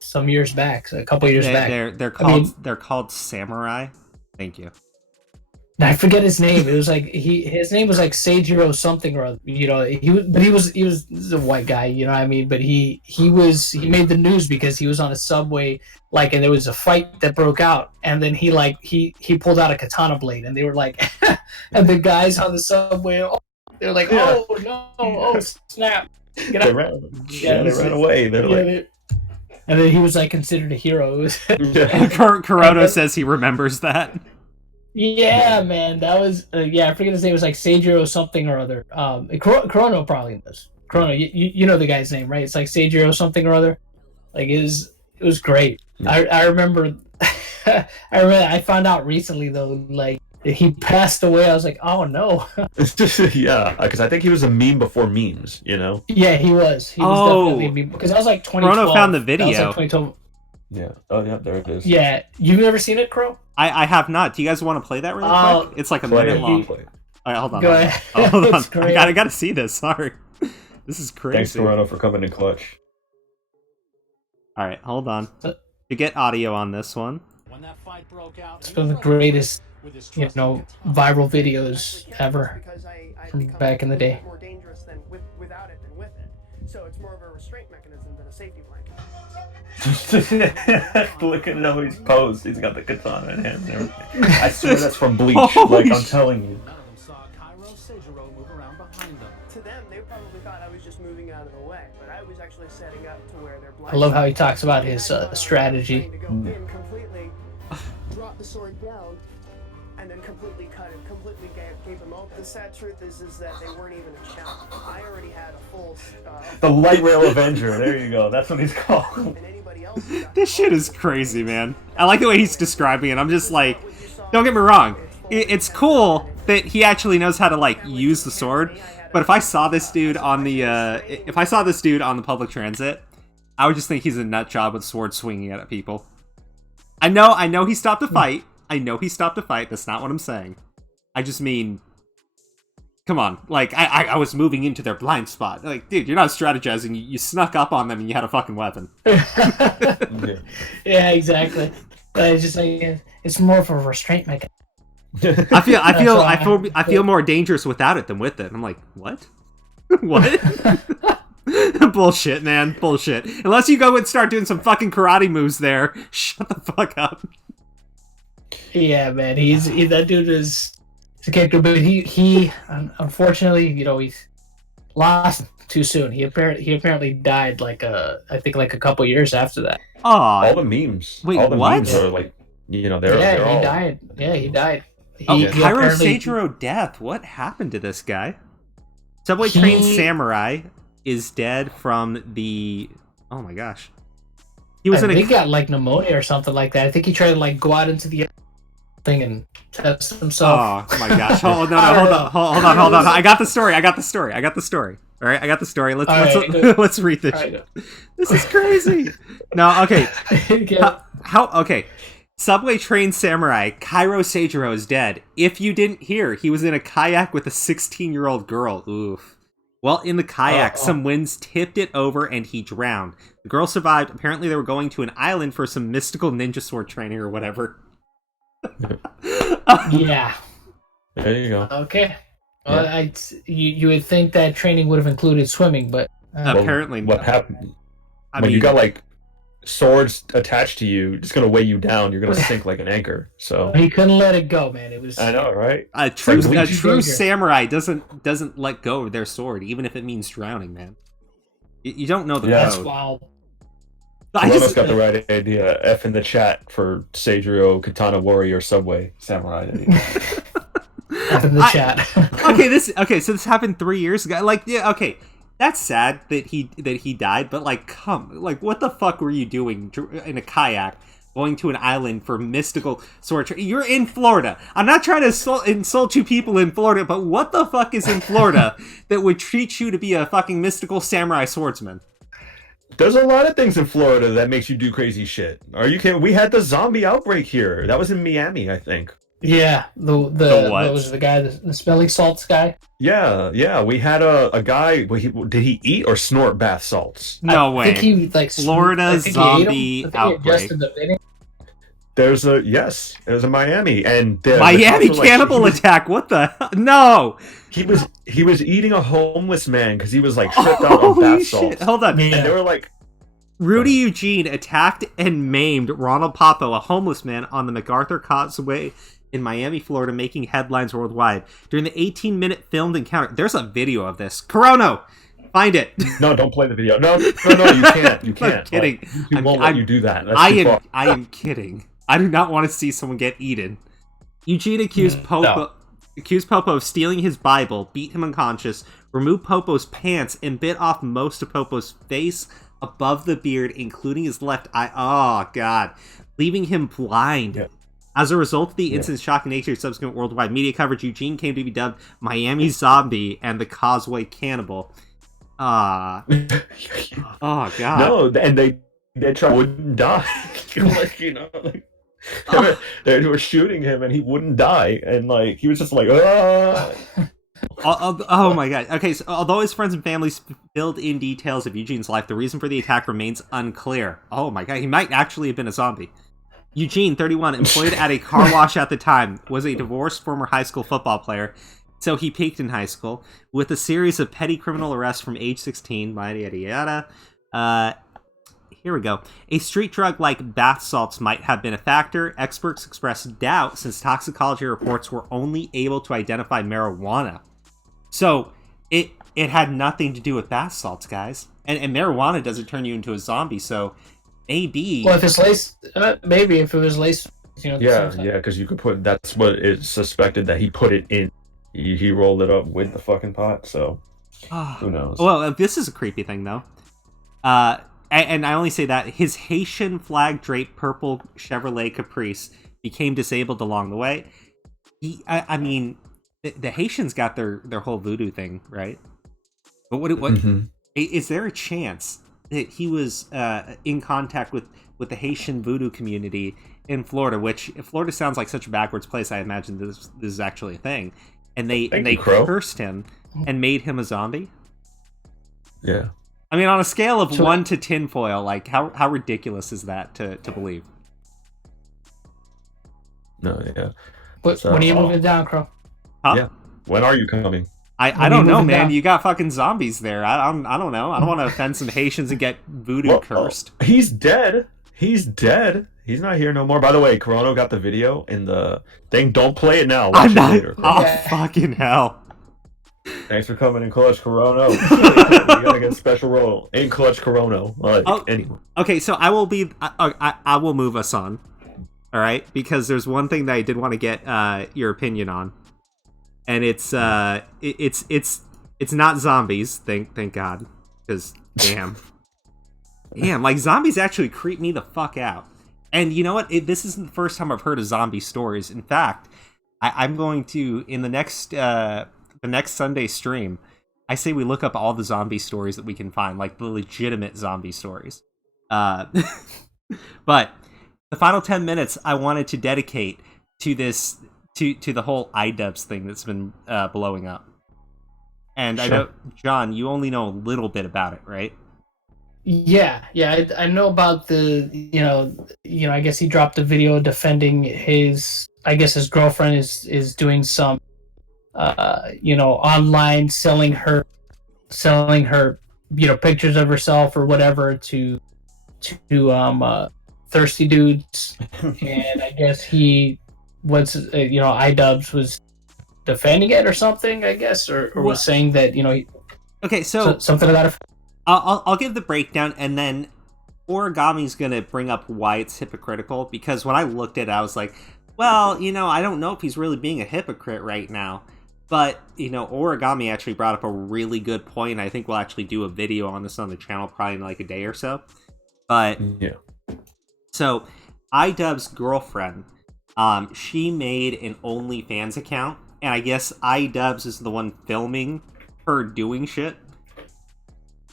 some years back, a couple years back. They're called samurai. Thank you. I forget his name. It was like his name was like Seijiro something or other. You know, he was a white guy. You know what I mean? But he made the news because he was on a subway, like, and there was a fight that broke out, and then he pulled out a katana blade, and they were like, and the guys on the subway, they're like, oh no, oh snap, get out. They ran away. They're like. And then he was like considered a hero. Kurono says he remembers that. Yeah, man, that was I forget his name. It was like Seijiro something or other. Chrono probably knows. Chrono, you know the guy's name, right? It's like Seijiro something or other. Like it was great. Yeah. I remember. I found out recently though, like he passed away. I was like, oh no. Yeah, because I think he was a meme before memes. You know. Yeah, he was. He was definitely a meme because I was like 2012. Chrono found the video. That was like 2012. Yeah. Oh yeah, there it is. Yeah, you've never seen it, Crow? I have not. Do you guys want to play that really quick? It's like a minute long. All right, hold on. Go ahead. Hold on. I gotta see this. Sorry, this is crazy. Thanks, Toronto, for coming in clutch. All right, hold on. To get audio on this one. When that fight broke out, it's one of the greatest, viral videos ever from back in the day. More dangerous than without it than with it. So it's more of a restraint mechanism than a safety blanket. Look at how he's posed. He's got the katana in hand and everything. I swear that's from Bleach. I'm telling you. None of them saw Seijiro move around behind them. To them, they probably thought I was just moving out of the way, but I was actually setting up to where they're blind. I love how he talks about his strategy. To go in completely, drop the sword down, and then completely cut it, completely gave them up. The sad truth is that they weren't even a challenge. I already had a full... the Light Rail Avenger, there you go. That's what he's called. And anybody else This shit is crazy, man. I like the way he's describing it. I'm just like, don't get me wrong. It's cool that he actually knows how to, like, use the sword. But if I saw this dude on the public transit, I would just think he's a nut job with sword swinging at people. I know he stopped a fight. That's not what I'm saying. I just mean, come on. Like, I was moving into their blind spot. Like, dude, you're not strategizing. You snuck up on them and you had a fucking weapon. Yeah, exactly. But it's just like, it's more of a restraint mechanism. I feel more dangerous without it than with it. I'm like, what? What? Bullshit, man. Bullshit. Unless you go and start doing some fucking karate moves there, shut the fuck up. Yeah, man. That dude is a character, but he unfortunately, he's lost too soon. He apparently died I think a couple years after that. Oh, all the memes. Wait, all the what? memes are like, they're he all... died. Yeah, he died. Cairo Seijiro death. What happened to this guy? Subway Train Samurai is dead from the... Oh my gosh. He got like pneumonia or something like that. I think he tried to go out into the thing and test himself. Oh my gosh. Hold on. I got the story. All right, I got the story. Let's read this shit. This is crazy. No, okay. Okay. Subway Train Samurai Cairo Seijiro is dead. If you didn't hear, he was in a kayak with a 16-year-old girl. Oof. Well, in the kayak, some winds tipped it over and he drowned. The girl survived. Apparently, they were going to an island for some mystical ninja sword training or whatever. Yeah. There you go. Okay. Well, you would think that training would have included swimming, but... apparently what happened? When you got, swords attached to you, it's gonna weigh you down. You're gonna sink like an anchor. So he couldn't let it go, man. It was. I know, right? A true samurai doesn't let go of their sword, even if it means drowning, man. You don't know the code. That's wild. I just got the right idea. F in the chat for Seijiro Katana Warrior Subway Samurai. F in the chat. So this happened 3 years ago. Okay. That's sad that he died, but what the fuck were you doing in a kayak going to an island for mystical sword training? You're in Florida. I'm not trying to insult you people in Florida, but what the fuck is in Florida that would treat you to be a fucking mystical samurai swordsman? There's a lot of things in Florida that makes you do crazy shit. Are you kidding? We had the zombie outbreak here. That was in Miami, I think. Yeah, the what? what was the guy, the smelling salts guy? Yeah. We had a guy. Did he eat or snort bath salts? No I way. think he like Florida I think he ate 'em. zombie I think he outbreak. ingested them, didn't he? There's a Miami, and Miami the cops were like, cannibal attack. What the hell? No. he was eating a homeless man because he was like tripped out on Holy bath shit. salts. Hold on. Yeah. And they were like, Rudy Eugene attacked and maimed Ronald Popo, a homeless man, on the MacArthur Causeway in Miami, Florida, making headlines worldwide. During the 18-minute filmed encounter, there's a video of this. Corono, find it. no, don't play the video. No, you can't. You can't. I'm kidding. Like, you won't let you do that. That's too far. I am kidding. I do not want to see someone get eaten. Eugene accused Popo of stealing his Bible, beat him unconscious, removed Popo's pants, and bit off most of Popo's face above the beard, including his left eye. Oh, God. Leaving him blind. Yeah. As a result of the incident's shocking nature and subsequent worldwide media coverage, Eugene came to be dubbed Miami Zombie and the Causeway Cannibal. Oh, God. No, and they tried wouldn't die. Like, they were shooting him and he wouldn't die, and like he was just like, Oh my God. Okay, so although his friends and family filled in details of Eugene's life, the reason for the attack remains unclear. Oh my God, he might actually have been a zombie. Eugene, 31, employed at a car wash at the time, was a divorced former high school football player, so he peaked in high school with a series of petty criminal arrests from age 16, yada yada yada. Here we go. A street drug like bath salts might have been a factor. Experts expressed doubt since toxicology reports were only able to identify marijuana. So it had nothing to do with bath salts, guys. And marijuana doesn't turn you into a zombie, so maybe... Well, if it's laced, maybe if it was laced, yeah, because you could put, that's what it's suspected that he put it in. He rolled it up with the fucking pot, so who knows? Well, this is a creepy thing, though. And I only say that his Haitian flag draped purple Chevrolet Caprice became disabled along the way. I mean, the Haitians got their whole voodoo thing, right? But what is there a chance that he was in contact with the Haitian voodoo community in Florida? Which Florida sounds like such a backwards place. I imagine this is actually a thing, and they cursed him and made him a zombie. Yeah. I mean, on a scale of 1 to tinfoil, like, how ridiculous is that to believe? No, yeah. But when are you moving down, Crow? Huh? Yeah. When are you coming? I don't know, man. Down? You got fucking zombies there. I don't know. I don't want to offend some Haitians and get voodoo cursed. He's dead. He's dead. He's not here no more. By the way, Corono got the video in the thing. Don't play it now. Watch it later. Oh, fucking hell. Thanks for coming in, Clutch Corono. You gotta get a special role in Clutch Corono. Anyway. Okay, so I will be. I will move us on. All right, because there's one thing that I did want to get your opinion on, and it's not zombies. Thank God, because damn, like zombies actually creep me the fuck out. And you know what? This isn't the first time I've heard of zombie stories. In fact, I'm going to in the next Sunday stream, I say we look up all the zombie stories that we can find, like the legitimate zombie stories. But the final 10 minutes I wanted to dedicate to this, to the whole iDubbbz thing that's been blowing up. And sure. I know, John, you only know a little bit about it, right? Yeah, I know about the, I guess he dropped a video defending his girlfriend is doing some online selling her pictures of herself or whatever to thirsty dudes. And I guess he was iDubbbz was defending it or something, I guess, or was saying that okay, so something about it. I'll give the breakdown, and then Origami's gonna bring up why it's hypocritical, because when I looked at it, I was like, well, I don't know if he's really being a hypocrite right now. But, Origami actually brought up a really good point, and I think we'll actually do a video on this on the channel probably in like a day or so. But, yeah. So, iDubbbz's girlfriend, she made an OnlyFans account, and I guess iDubbbz is the one filming her doing shit.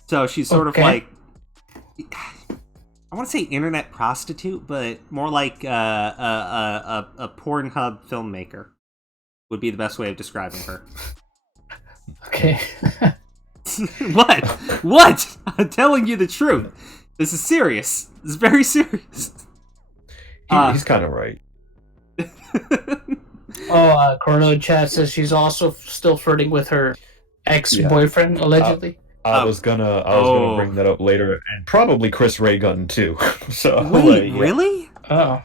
So she's sort of like, I want to say internet prostitute, but more like a Pornhub filmmaker would be the best way of describing her. Okay. What? What? I'm telling you the truth. This is serious. This is very serious. He's kind of right. Corona chat says she's also still flirting with her ex-boyfriend, allegedly. I was gonna bring that up later, and probably Chris Ray Gun too. So wait, really? Oh,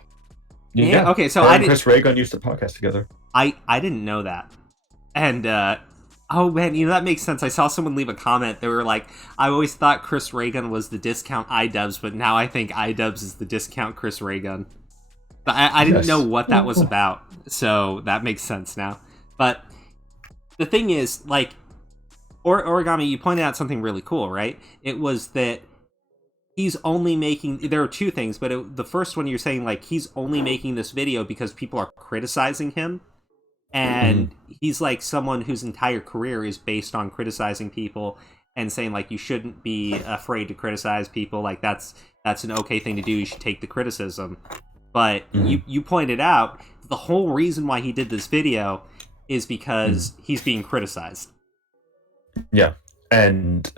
yeah. Okay, so and Chris Ray Gun used to podcast together. I didn't know that, and oh man, that makes sense. I saw someone leave a comment. They were like, "I always thought Chris Ray Gun was the discount iDubbbz, but now I think iDubbbz is the discount Chris Ray Gun." But I didn't know what that was about, so that makes sense now. But the thing is, like, Origami, you pointed out something really cool, right? It was that he's only making... There are two things, but the first one you're saying, like, he's only making this video because people are criticizing him. And he's, like, someone whose entire career is based on criticizing people and saying, like, you shouldn't be afraid to criticize people. Like, that's an okay thing to do. You should take the criticism. But you pointed out the whole reason why he did this video is because he's being criticized. Yeah, and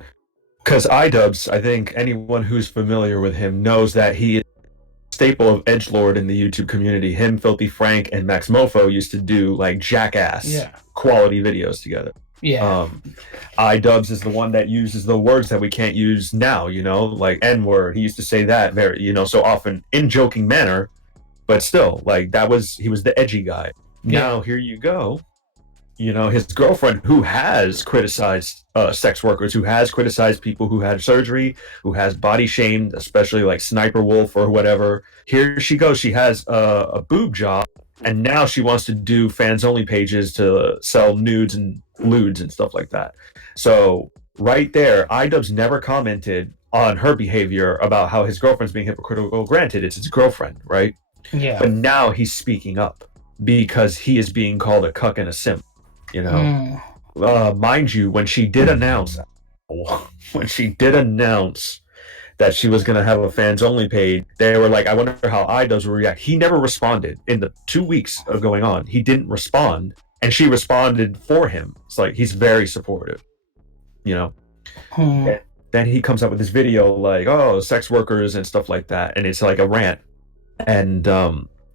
because iDubbbz, I think anyone who's familiar with him knows that he is a staple of edgelord in the YouTube community. Him, Filthy Frank, and Max Mofo used to do like jackass quality videos together. Yeah. iDubbbz is the one that uses the words that we can't use now, like N-word. He used to say that very, so often in joking manner, but still, like he was the edgy guy. Yeah. Now here you go. His girlfriend, who has criticized sex workers, who has criticized people who had surgery, who has body shamed, especially like Sniper Wolf or whatever. Here she goes. She has a boob job, and now she wants to do fans only pages to sell nudes and lewds and stuff like that. So right there, iDubbbz never commented on her behavior about how his girlfriend's being hypocritical. Granted, it's his girlfriend, right? Yeah. But now he's speaking up because he is being called a cuck and a simp. Mind you, when she did announce that she was going to have a fans only page, they were like, I wonder how iDubbbz will react. He never responded in the 2 weeks of going on. He didn't respond, and she responded for him. It's like, he's very supportive, And then he comes up with this video like, oh, sex workers and stuff like that, and it's like a rant. And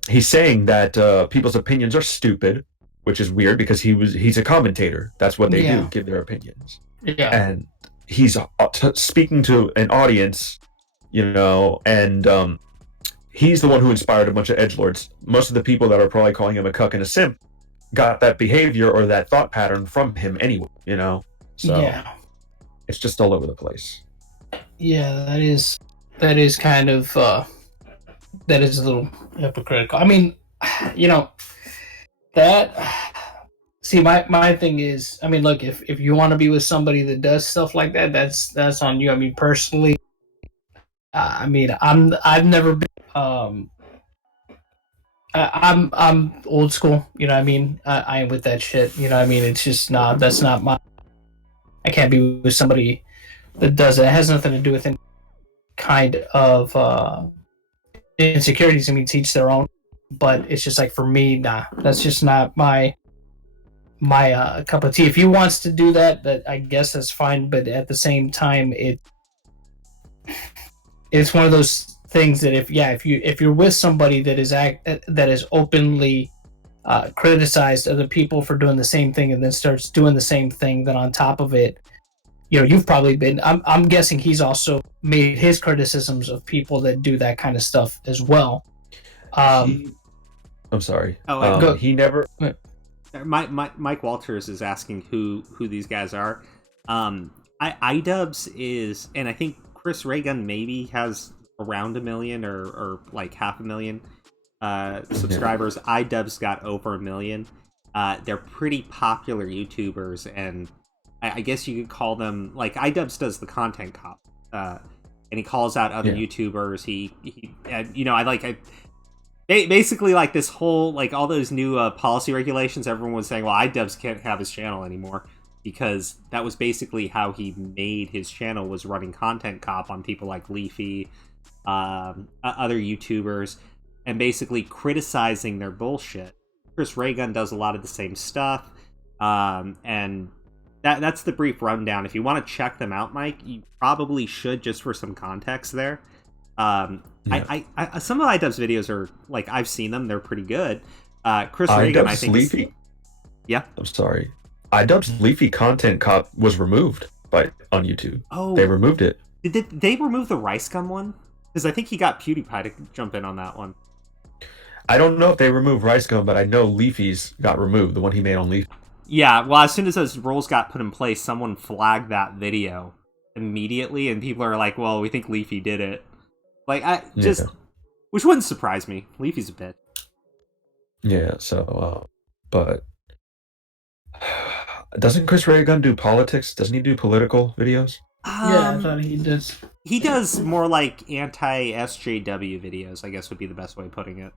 he's saying that people's opinions are stupid, which is weird because he's a commentator. That's what they do, give their opinions. Yeah. And he's speaking to an audience, and he's the one who inspired a bunch of edgelords. Most of the people that are probably calling him a cuck and a simp got that behavior or that thought pattern from him anyway, So it's just all over the place. Yeah, that is kind of that is a little hypocritical. I mean, see, my thing is, I mean, look, if you want to be with somebody that does stuff like that, that's on you. I mean, personally, I've never been, I'm old school, I ain't with that shit, it's just not, that's not I can't be with somebody that does it. It has nothing to do with any kind of, insecurities. I mean, to each their own. But it's just like, for me, nah, that's just not my cup of tea. If he wants to do that I guess that's fine. But at the same time, it's one of those things that if you're with somebody that is openly criticized other people for doing the same thing and then starts doing the same thing, then on top of it, you've probably been. I'm guessing he's also made his criticisms of people that do that kind of stuff as well. I'm sorry. He never. Mike Walters is asking who these guys are. iDubbbz is, and I think Chris Ray Gun maybe has around 1 million or like 500,000 subscribers. iDubbbz got over 1 million. They're pretty popular YouTubers, and I guess you could call them, like, iDubbbz does the content cop, and he calls out other YouTubers. Basically, like, this whole, like, all those new policy regulations, everyone was saying, well, iDubbbz can't have his channel anymore, because that was basically how he made his channel, was running content cop on people like Leafy, other YouTubers, and basically criticizing their bullshit. Chris Ray Gun does a lot of the same stuff, and that's the brief rundown. If you want to check them out, Mike, you probably should, just for some context there. I some of iDubbbz's videos are, like, I've seen them, they're pretty good. Chris Ray Gun, I think, Leafy. Yeah, I'm sorry. iDubbbz's Leafy content was removed on YouTube. Oh, they removed it. Did they remove the Rice Gum one? Because I think he got PewDiePie to jump in on that one. I don't know if they removed Rice Gum, but I know Leafy's got removed, the one he made on Leafy. Yeah, well, as soon as those rules got put in place, someone flagged that video immediately, and people are like, well, we think Leafy did it. Like, which wouldn't surprise me. Leafy's a bit. Yeah, so, but doesn't Chris Ray Gun do politics? Doesn't he do political videos? Yeah, I thought he does. He does more like anti-SJW videos, I guess would be the best way of putting it.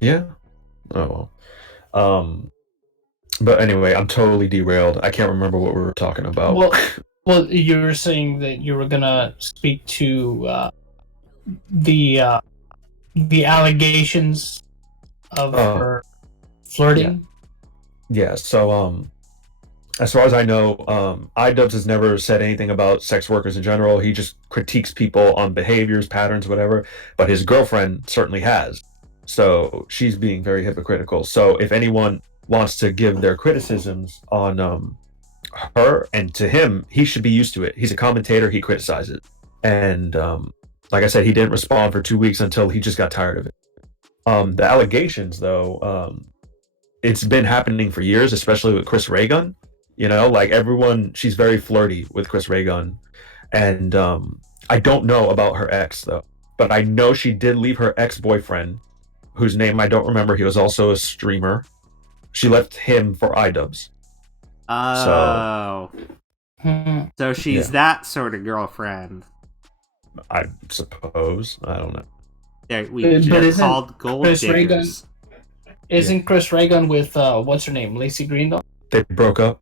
Yeah. Oh, well. But anyway, I'm totally derailed. I can't remember what we were talking about. Well, you were saying that you were gonna speak to the allegations of her flirting. Yeah. So, as far as I know, iDubbbz has never said anything about sex workers in general. He just critiques people on behaviors, patterns, whatever. But his girlfriend certainly has. So she's being very hypocritical. So if anyone wants to give their criticisms on her and to him, he should be used to it. He's a commentator. He criticizes. And like I said, he didn't respond for 2 weeks until he just got tired of it. The allegations, though, it's been happening for years, especially with Chris Ray Gun. You know, like everyone, she's very flirty with Chris Ray Gun. And I don't know about her ex, though. But I know she did leave her ex-boyfriend, whose name I don't remember. He was also a streamer. She left him for iDubbbz. Oh. So she's that sort of girlfriend. I suppose. I don't know. They're called gold diggers. Isn't Chris Ray Gun with, what's her name, Lacey Greendahl? They broke up.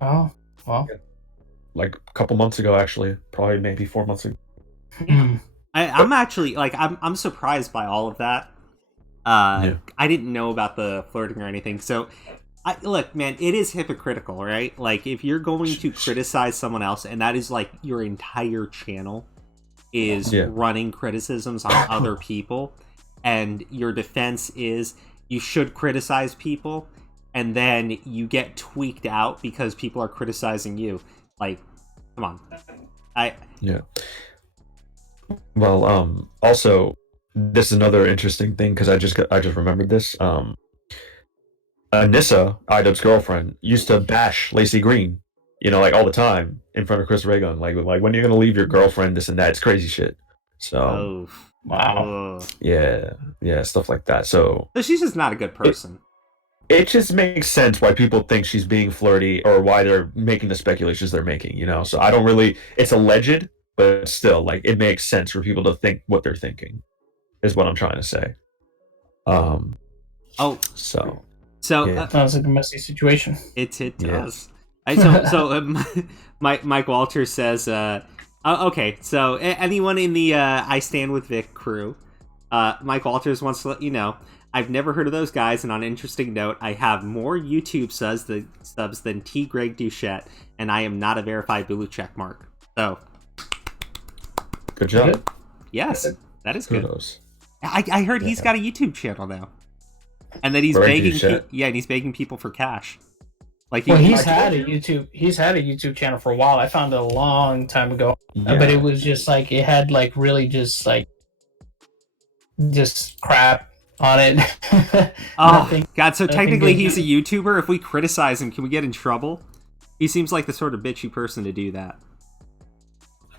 Oh, well. Like a couple months ago, actually. Probably maybe 4 months ago. I'm actually, like, I'm surprised by all of that. I didn't know about the flirting or anything. So, look, man, it is hypocritical, right? Like, if you're going to criticize someone else, and that is, like, your entire channel is running criticisms on other people, and your defense is you should criticize people, and then you get tweaked out because people are criticizing you. Like, come on. Well, also, this is another interesting thing because I just remembered this. Anissa, iDubbbz's girlfriend, used to bash Lacey Green, you know, like all the time in front of Chris Ray Gun. Like when are you gonna leave your girlfriend? This and that. It's crazy shit. So, wow. Yeah, stuff like that. So she's just not a good person. It just makes sense why people think she's being flirty or why they're making the speculations they're making, you know? So I don't really, it's alleged, but still, like, it makes sense for people to think what they're thinking, is what I'm trying to say. So sounds like a messy situation. It does. Yeah. Mike Walter says, okay, so anyone in the I Stand With Vic crew, Mike Walters wants to let you know, I've never heard of those guys, and on an interesting note, I have more YouTube subs than T. Greg Duchette, and I am not a verified blue check mark. So, good job. Yes, that is good. Kudos. I heard he's got a YouTube channel now, and that he's begging. And he's begging people for cash. Like, he's had a YouTube channel for a while. I found it a long time ago, but it was just like it had like really just crap on it. Oh God! So technically, he's a YouTuber. If we criticize him, can we get in trouble? He seems like the sort of bitchy person to do that.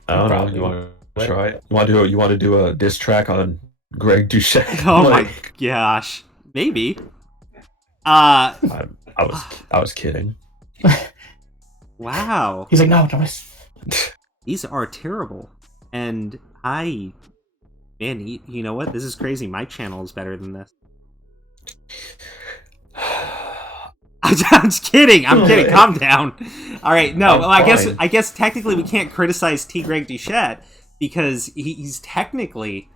I don't know. You want to try it? You want to do a diss track on Greg Duchette? Oh my gosh! Maybe. I was kidding. Wow. He's like, no. These are terrible, and man, you know what? This is crazy. My channel is better than this. I'm just kidding. I'm kidding. Calm down. All right. No. Well, I guess technically we can't criticize T. Greg Duchette because he's technically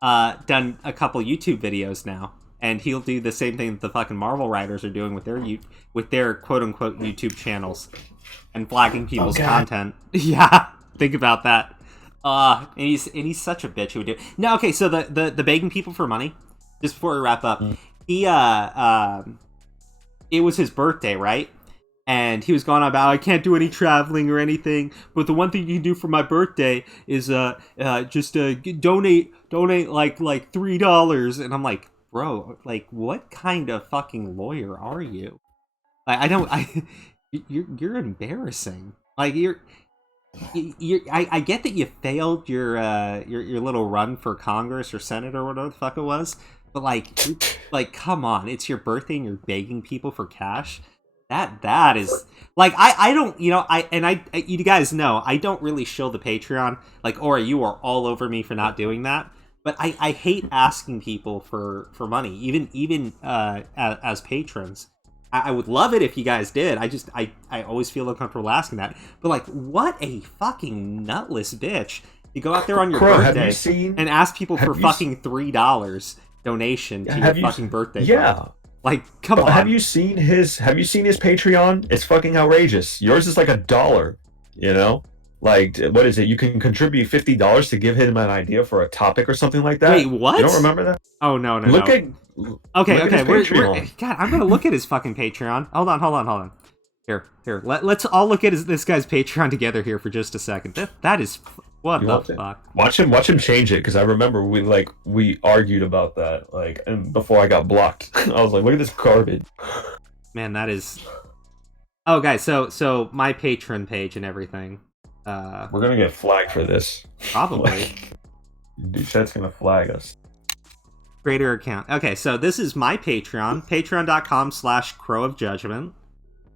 done a couple YouTube videos now, and he'll do the same thing that the fucking Marvel writers are doing with their quote unquote YouTube channels and flagging people's content. Yeah, think about that. And he's such a bitch who would do it. No, okay, so the begging people for money, just before we wrap up, he it was his birthday, right? And he was going on about, I can't do any traveling or anything, but the one thing you can do for my birthday is just donate like $3. And I'm like, bro, like, what kind of fucking lawyer are you? Like, you're embarrassing. Like, I get that you failed your little run for Congress or Senate or whatever the fuck it was, but like, come on, it's your birthday and you're begging people for cash. That is like, I don't, you guys know I don't really shill the Patreon. Like, Ora, you are all over me for not doing that. But I hate asking people for money, even as patrons. I would love it if you guys did. I always feel uncomfortable asking that. But like, what a fucking nutless bitch. You go out there on your birthday and ask people for fucking $3 donation to your fucking birthday. Yeah. Party. Like, come on. Have you seen his Patreon? It's fucking outrageous. Yours is like $1, you know? Like, what is it? You can contribute $50 to give him an idea for a topic or something like that. Wait, what? You don't remember that? Oh, no. Okay. We're God, I'm gonna look at his fucking Patreon. Hold on. Here. Let's all look at this guy's Patreon together here for just a second. That is what the fuck. Watch him change it, because I remember we argued about that, like, and before I got blocked. I was like, look at this garbage. Man, that is. Oh, guys, so my Patreon page and everything. We're gonna get flagged for this. Probably. Duchette's gonna flag us. Creator account. Okay, so this is my Patreon. Patreon.com/Crow of Judgement.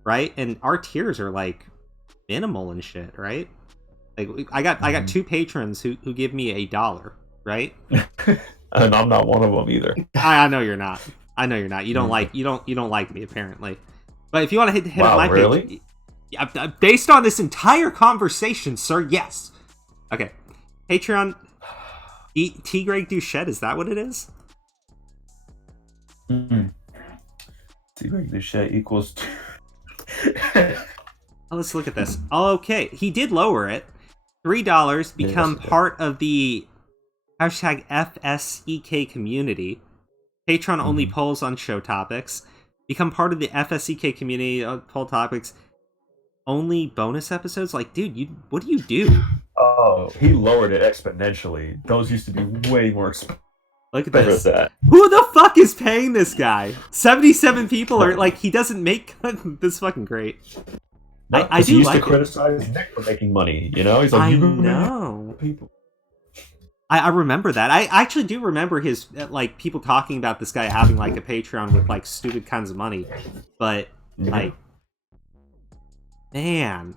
Right? And our tiers are like minimal and shit, right? Like I got two patrons who give me $1, right? And I'm not one of them either. I know you're not. You don't like you don't like me apparently. But if you want to hit up my page, based on this entire conversation, sir, yes. Okay, Patreon. T. Greg Duchette, is that what it is? Mm-hmm. T. Greg Duchette equals. Let's look at this. Oh, okay, he did lower it. $3. Become part of the #FSEK community. Patreon only polls on show topics. Become part of the FSEK community. Poll topics. Only bonus episodes? Like, dude, what do you do? Oh, he lowered it exponentially. Those used to be way more expensive. Look at this. Who the fuck is paying this guy? 77 people are like, he doesn't make this fucking great. No, I do he used to criticize Nick for making money, you know? He's like, I know. People. I remember that. I actually do remember his, like, people talking about this guy having, like, a Patreon with, like, stupid kinds of money. But, like, man.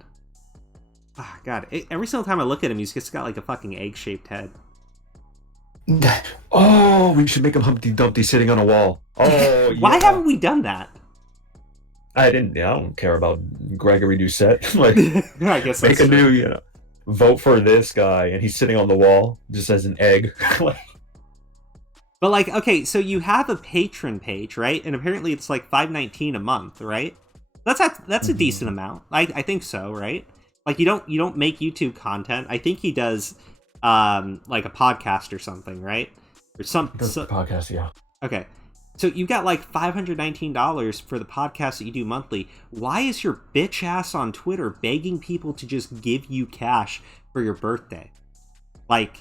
Oh, God. Every single time I look at him, he's just got, like, a fucking egg-shaped head. Oh, we should make him Humpty Dumpty sitting on a wall. Oh, Why haven't we done that? I don't care about Gregory Doucette. Like, I guess make a new, vote for this guy, and he's sitting on the wall just as an egg. But like, okay, so you have a patron page, right? And apparently it's like $5.19 a month, right? That's a decent amount. I think so, right? Like, you don't make YouTube content. I think he does like a podcast or something, right? Or podcast, yeah. Okay. So you've got like $519 for the podcast that you do monthly. Why is your bitch ass on Twitter begging people to just give you cash for your birthday? Like,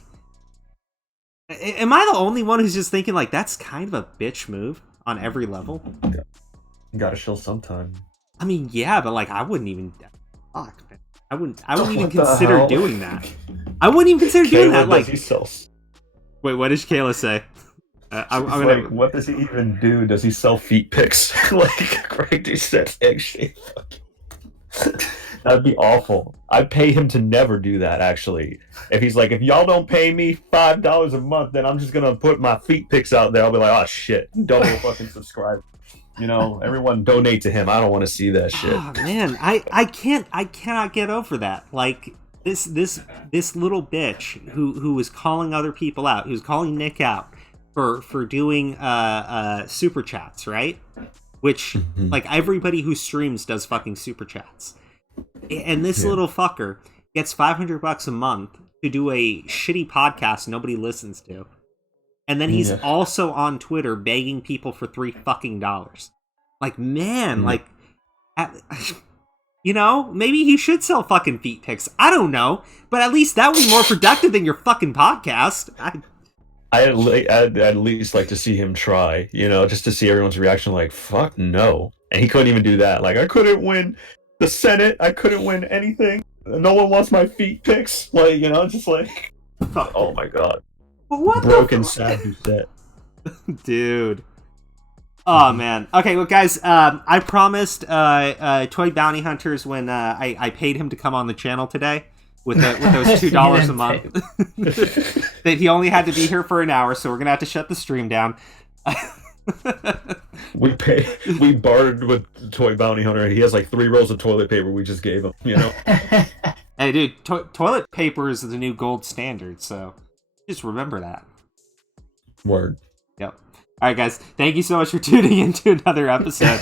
am I the only one who's just thinking like that's kind of a bitch move on every level? You gotta chill sometime. I mean, yeah, but like I wouldn't even. Fuck, man. I wouldn't even consider doing that. I wouldn't even consider doing that. Like, wait, what did Kayla say? Like, what does he even do? Does he sell feet pics? Like, Greg Doucette's egg shape. That'd be awful. I'd pay him to never do that, actually. If he's like, if y'all don't pay me $5 a month, then I'm just gonna put my feet pics out there. I'll be like, oh shit, double fucking subscribe. Everyone donate to him. I don't want to see that shit. Oh man, I cannot get over that. Like, this little bitch who was calling other people out, who's calling Nick out for doing super chats, right? Which like everybody who streams does fucking super chats, and this little fucker gets $500 a month to do a shitty podcast nobody listens to, and then he's also on Twitter begging people for $3 fucking. Like, man, like. You know, maybe he should sell fucking feet pics. I don't know, but at least that would be more productive than your fucking podcast. I'd at least like to see him try, you know, just to see everyone's reaction. Like, fuck no, and he couldn't even do that. Like, I couldn't win the Senate. I couldn't win anything. No one wants my feet pics. Like, you know, just like, oh my god, what broken savage set, dude. Oh man. Okay, well, guys, I promised Toy Bounty Hunters when I paid him to come on the channel today with those $2 a month that he only had to be here for an hour, so we're gonna have to shut the stream down. We bartered with Toy Bounty Hunter, and he has like 3 rolls of toilet paper we just gave him. You know. Hey, dude, toilet paper is the new gold standard, so just remember that. Word. Yep. All right, guys. Thank you so much for tuning into another episode.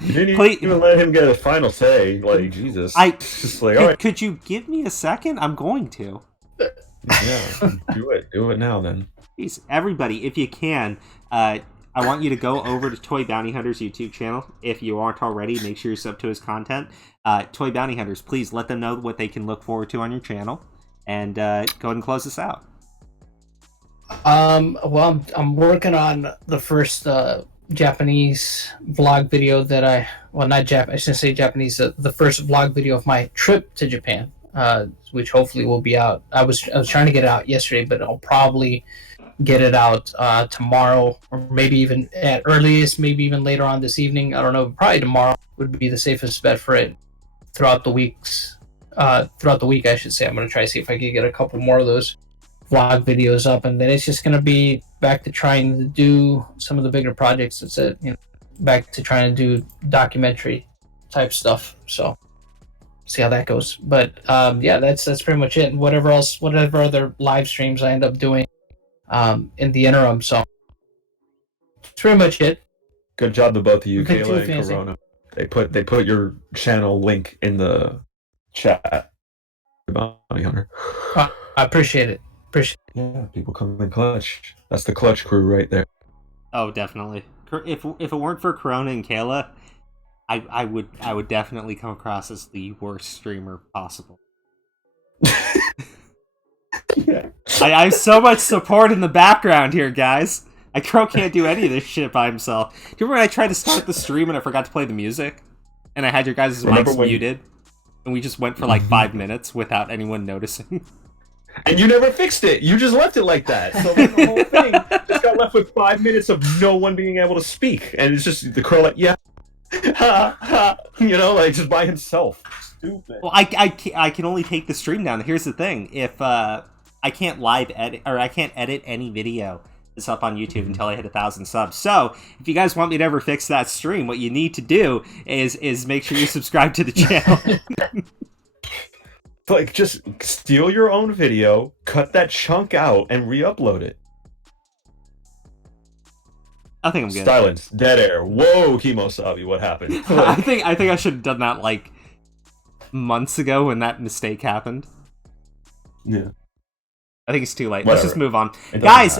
You didn't even let him get a final say. Like, Jesus. Just like, all right. Could you give me a second? I'm going to. Yeah, do it. Do it now, then. Please, everybody, if you can, I want you to go over to Toy Bounty Hunters' YouTube channel. If you aren't already, make sure you're sub to his content. Toy Bounty Hunters, please let them know what they can look forward to on your channel. And go ahead and close this out. Well, I'm working on the first Japanese vlog video that I shouldn't say Japanese. The first vlog video of my trip to Japan, which hopefully will be out. I was trying to get it out yesterday, but I'll probably get it out tomorrow, or maybe even at earliest, maybe even later on this evening. I don't know. Probably tomorrow would be the safest bet for it. Throughout the week, I should say. I'm going to try to see if I can get a couple more of those vlog videos up, and then it's just going to be back to trying to do some of the bigger projects. It's back to trying to do documentary type stuff. So see how that goes. But yeah, that's pretty much it. Whatever other live streams I end up doing in the interim. So that's pretty much it. Good job to both of you, Kayla and Corona. They put your channel link in the chat. Bounty Hunter. I appreciate it. Yeah, people come in clutch. That's the clutch crew right there. Oh, definitely. If it weren't for Corona and Kayla, I would definitely come across as the worst streamer possible. Yeah. I have so much support in the background here, guys. Crow can't do any of this shit by himself. Do you remember when I tried to start the stream and I forgot to play the music? And I had your guys' mics muted? And we just went for like 5 minutes without anyone noticing. And you never fixed it. You just left it like that. So like, the whole thing just got left with 5 minutes of no one being able to speak. And it's just the crow like, yeah, ha, ha, you know, like just by himself. Stupid. Well, I can only take the stream down. Here's the thing. If I can't live edit, or I can't edit any video that's up on YouTube until I hit 1,000 subs. So if you guys want me to ever fix that stream, what you need to do is make sure you subscribe to the channel. Like, just steal your own video, cut that chunk out, and re-upload it. I think I'm good. Silence. Dead air. Whoa, Kimosabi, what happened? I think I should have done that like months ago when that mistake happened. Yeah. I think it's too late. Whatever. Let's just move on. Guys,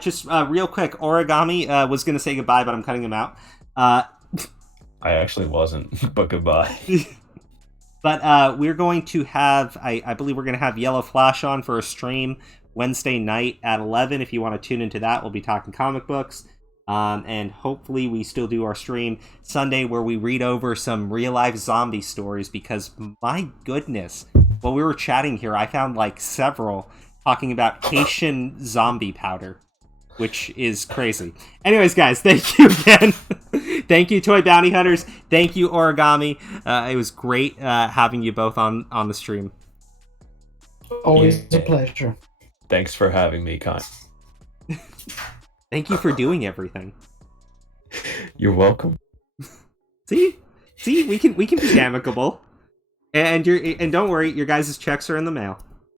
just real quick, Origami was going to say goodbye, but I'm cutting him out. I actually wasn't, but goodbye. But we're going to have, I believe we're going to have Yellow Flash on for a stream Wednesday night at 11. If you want to tune into that, we'll be talking comic books. And hopefully we still do our stream Sunday where we read over some real-life zombie stories, because my goodness, while we were chatting here, I found like several talking about Haitian zombie powder, which is crazy. Anyways, guys, thank you again. Thank you, Toy Bounty Hunters. Thank you, Origami. It was great having you both on the stream. Always a pleasure. Thanks for having me, Con. Thank you for doing everything. You're welcome. See, we can be amicable. and don't worry, your guys' checks are in the mail.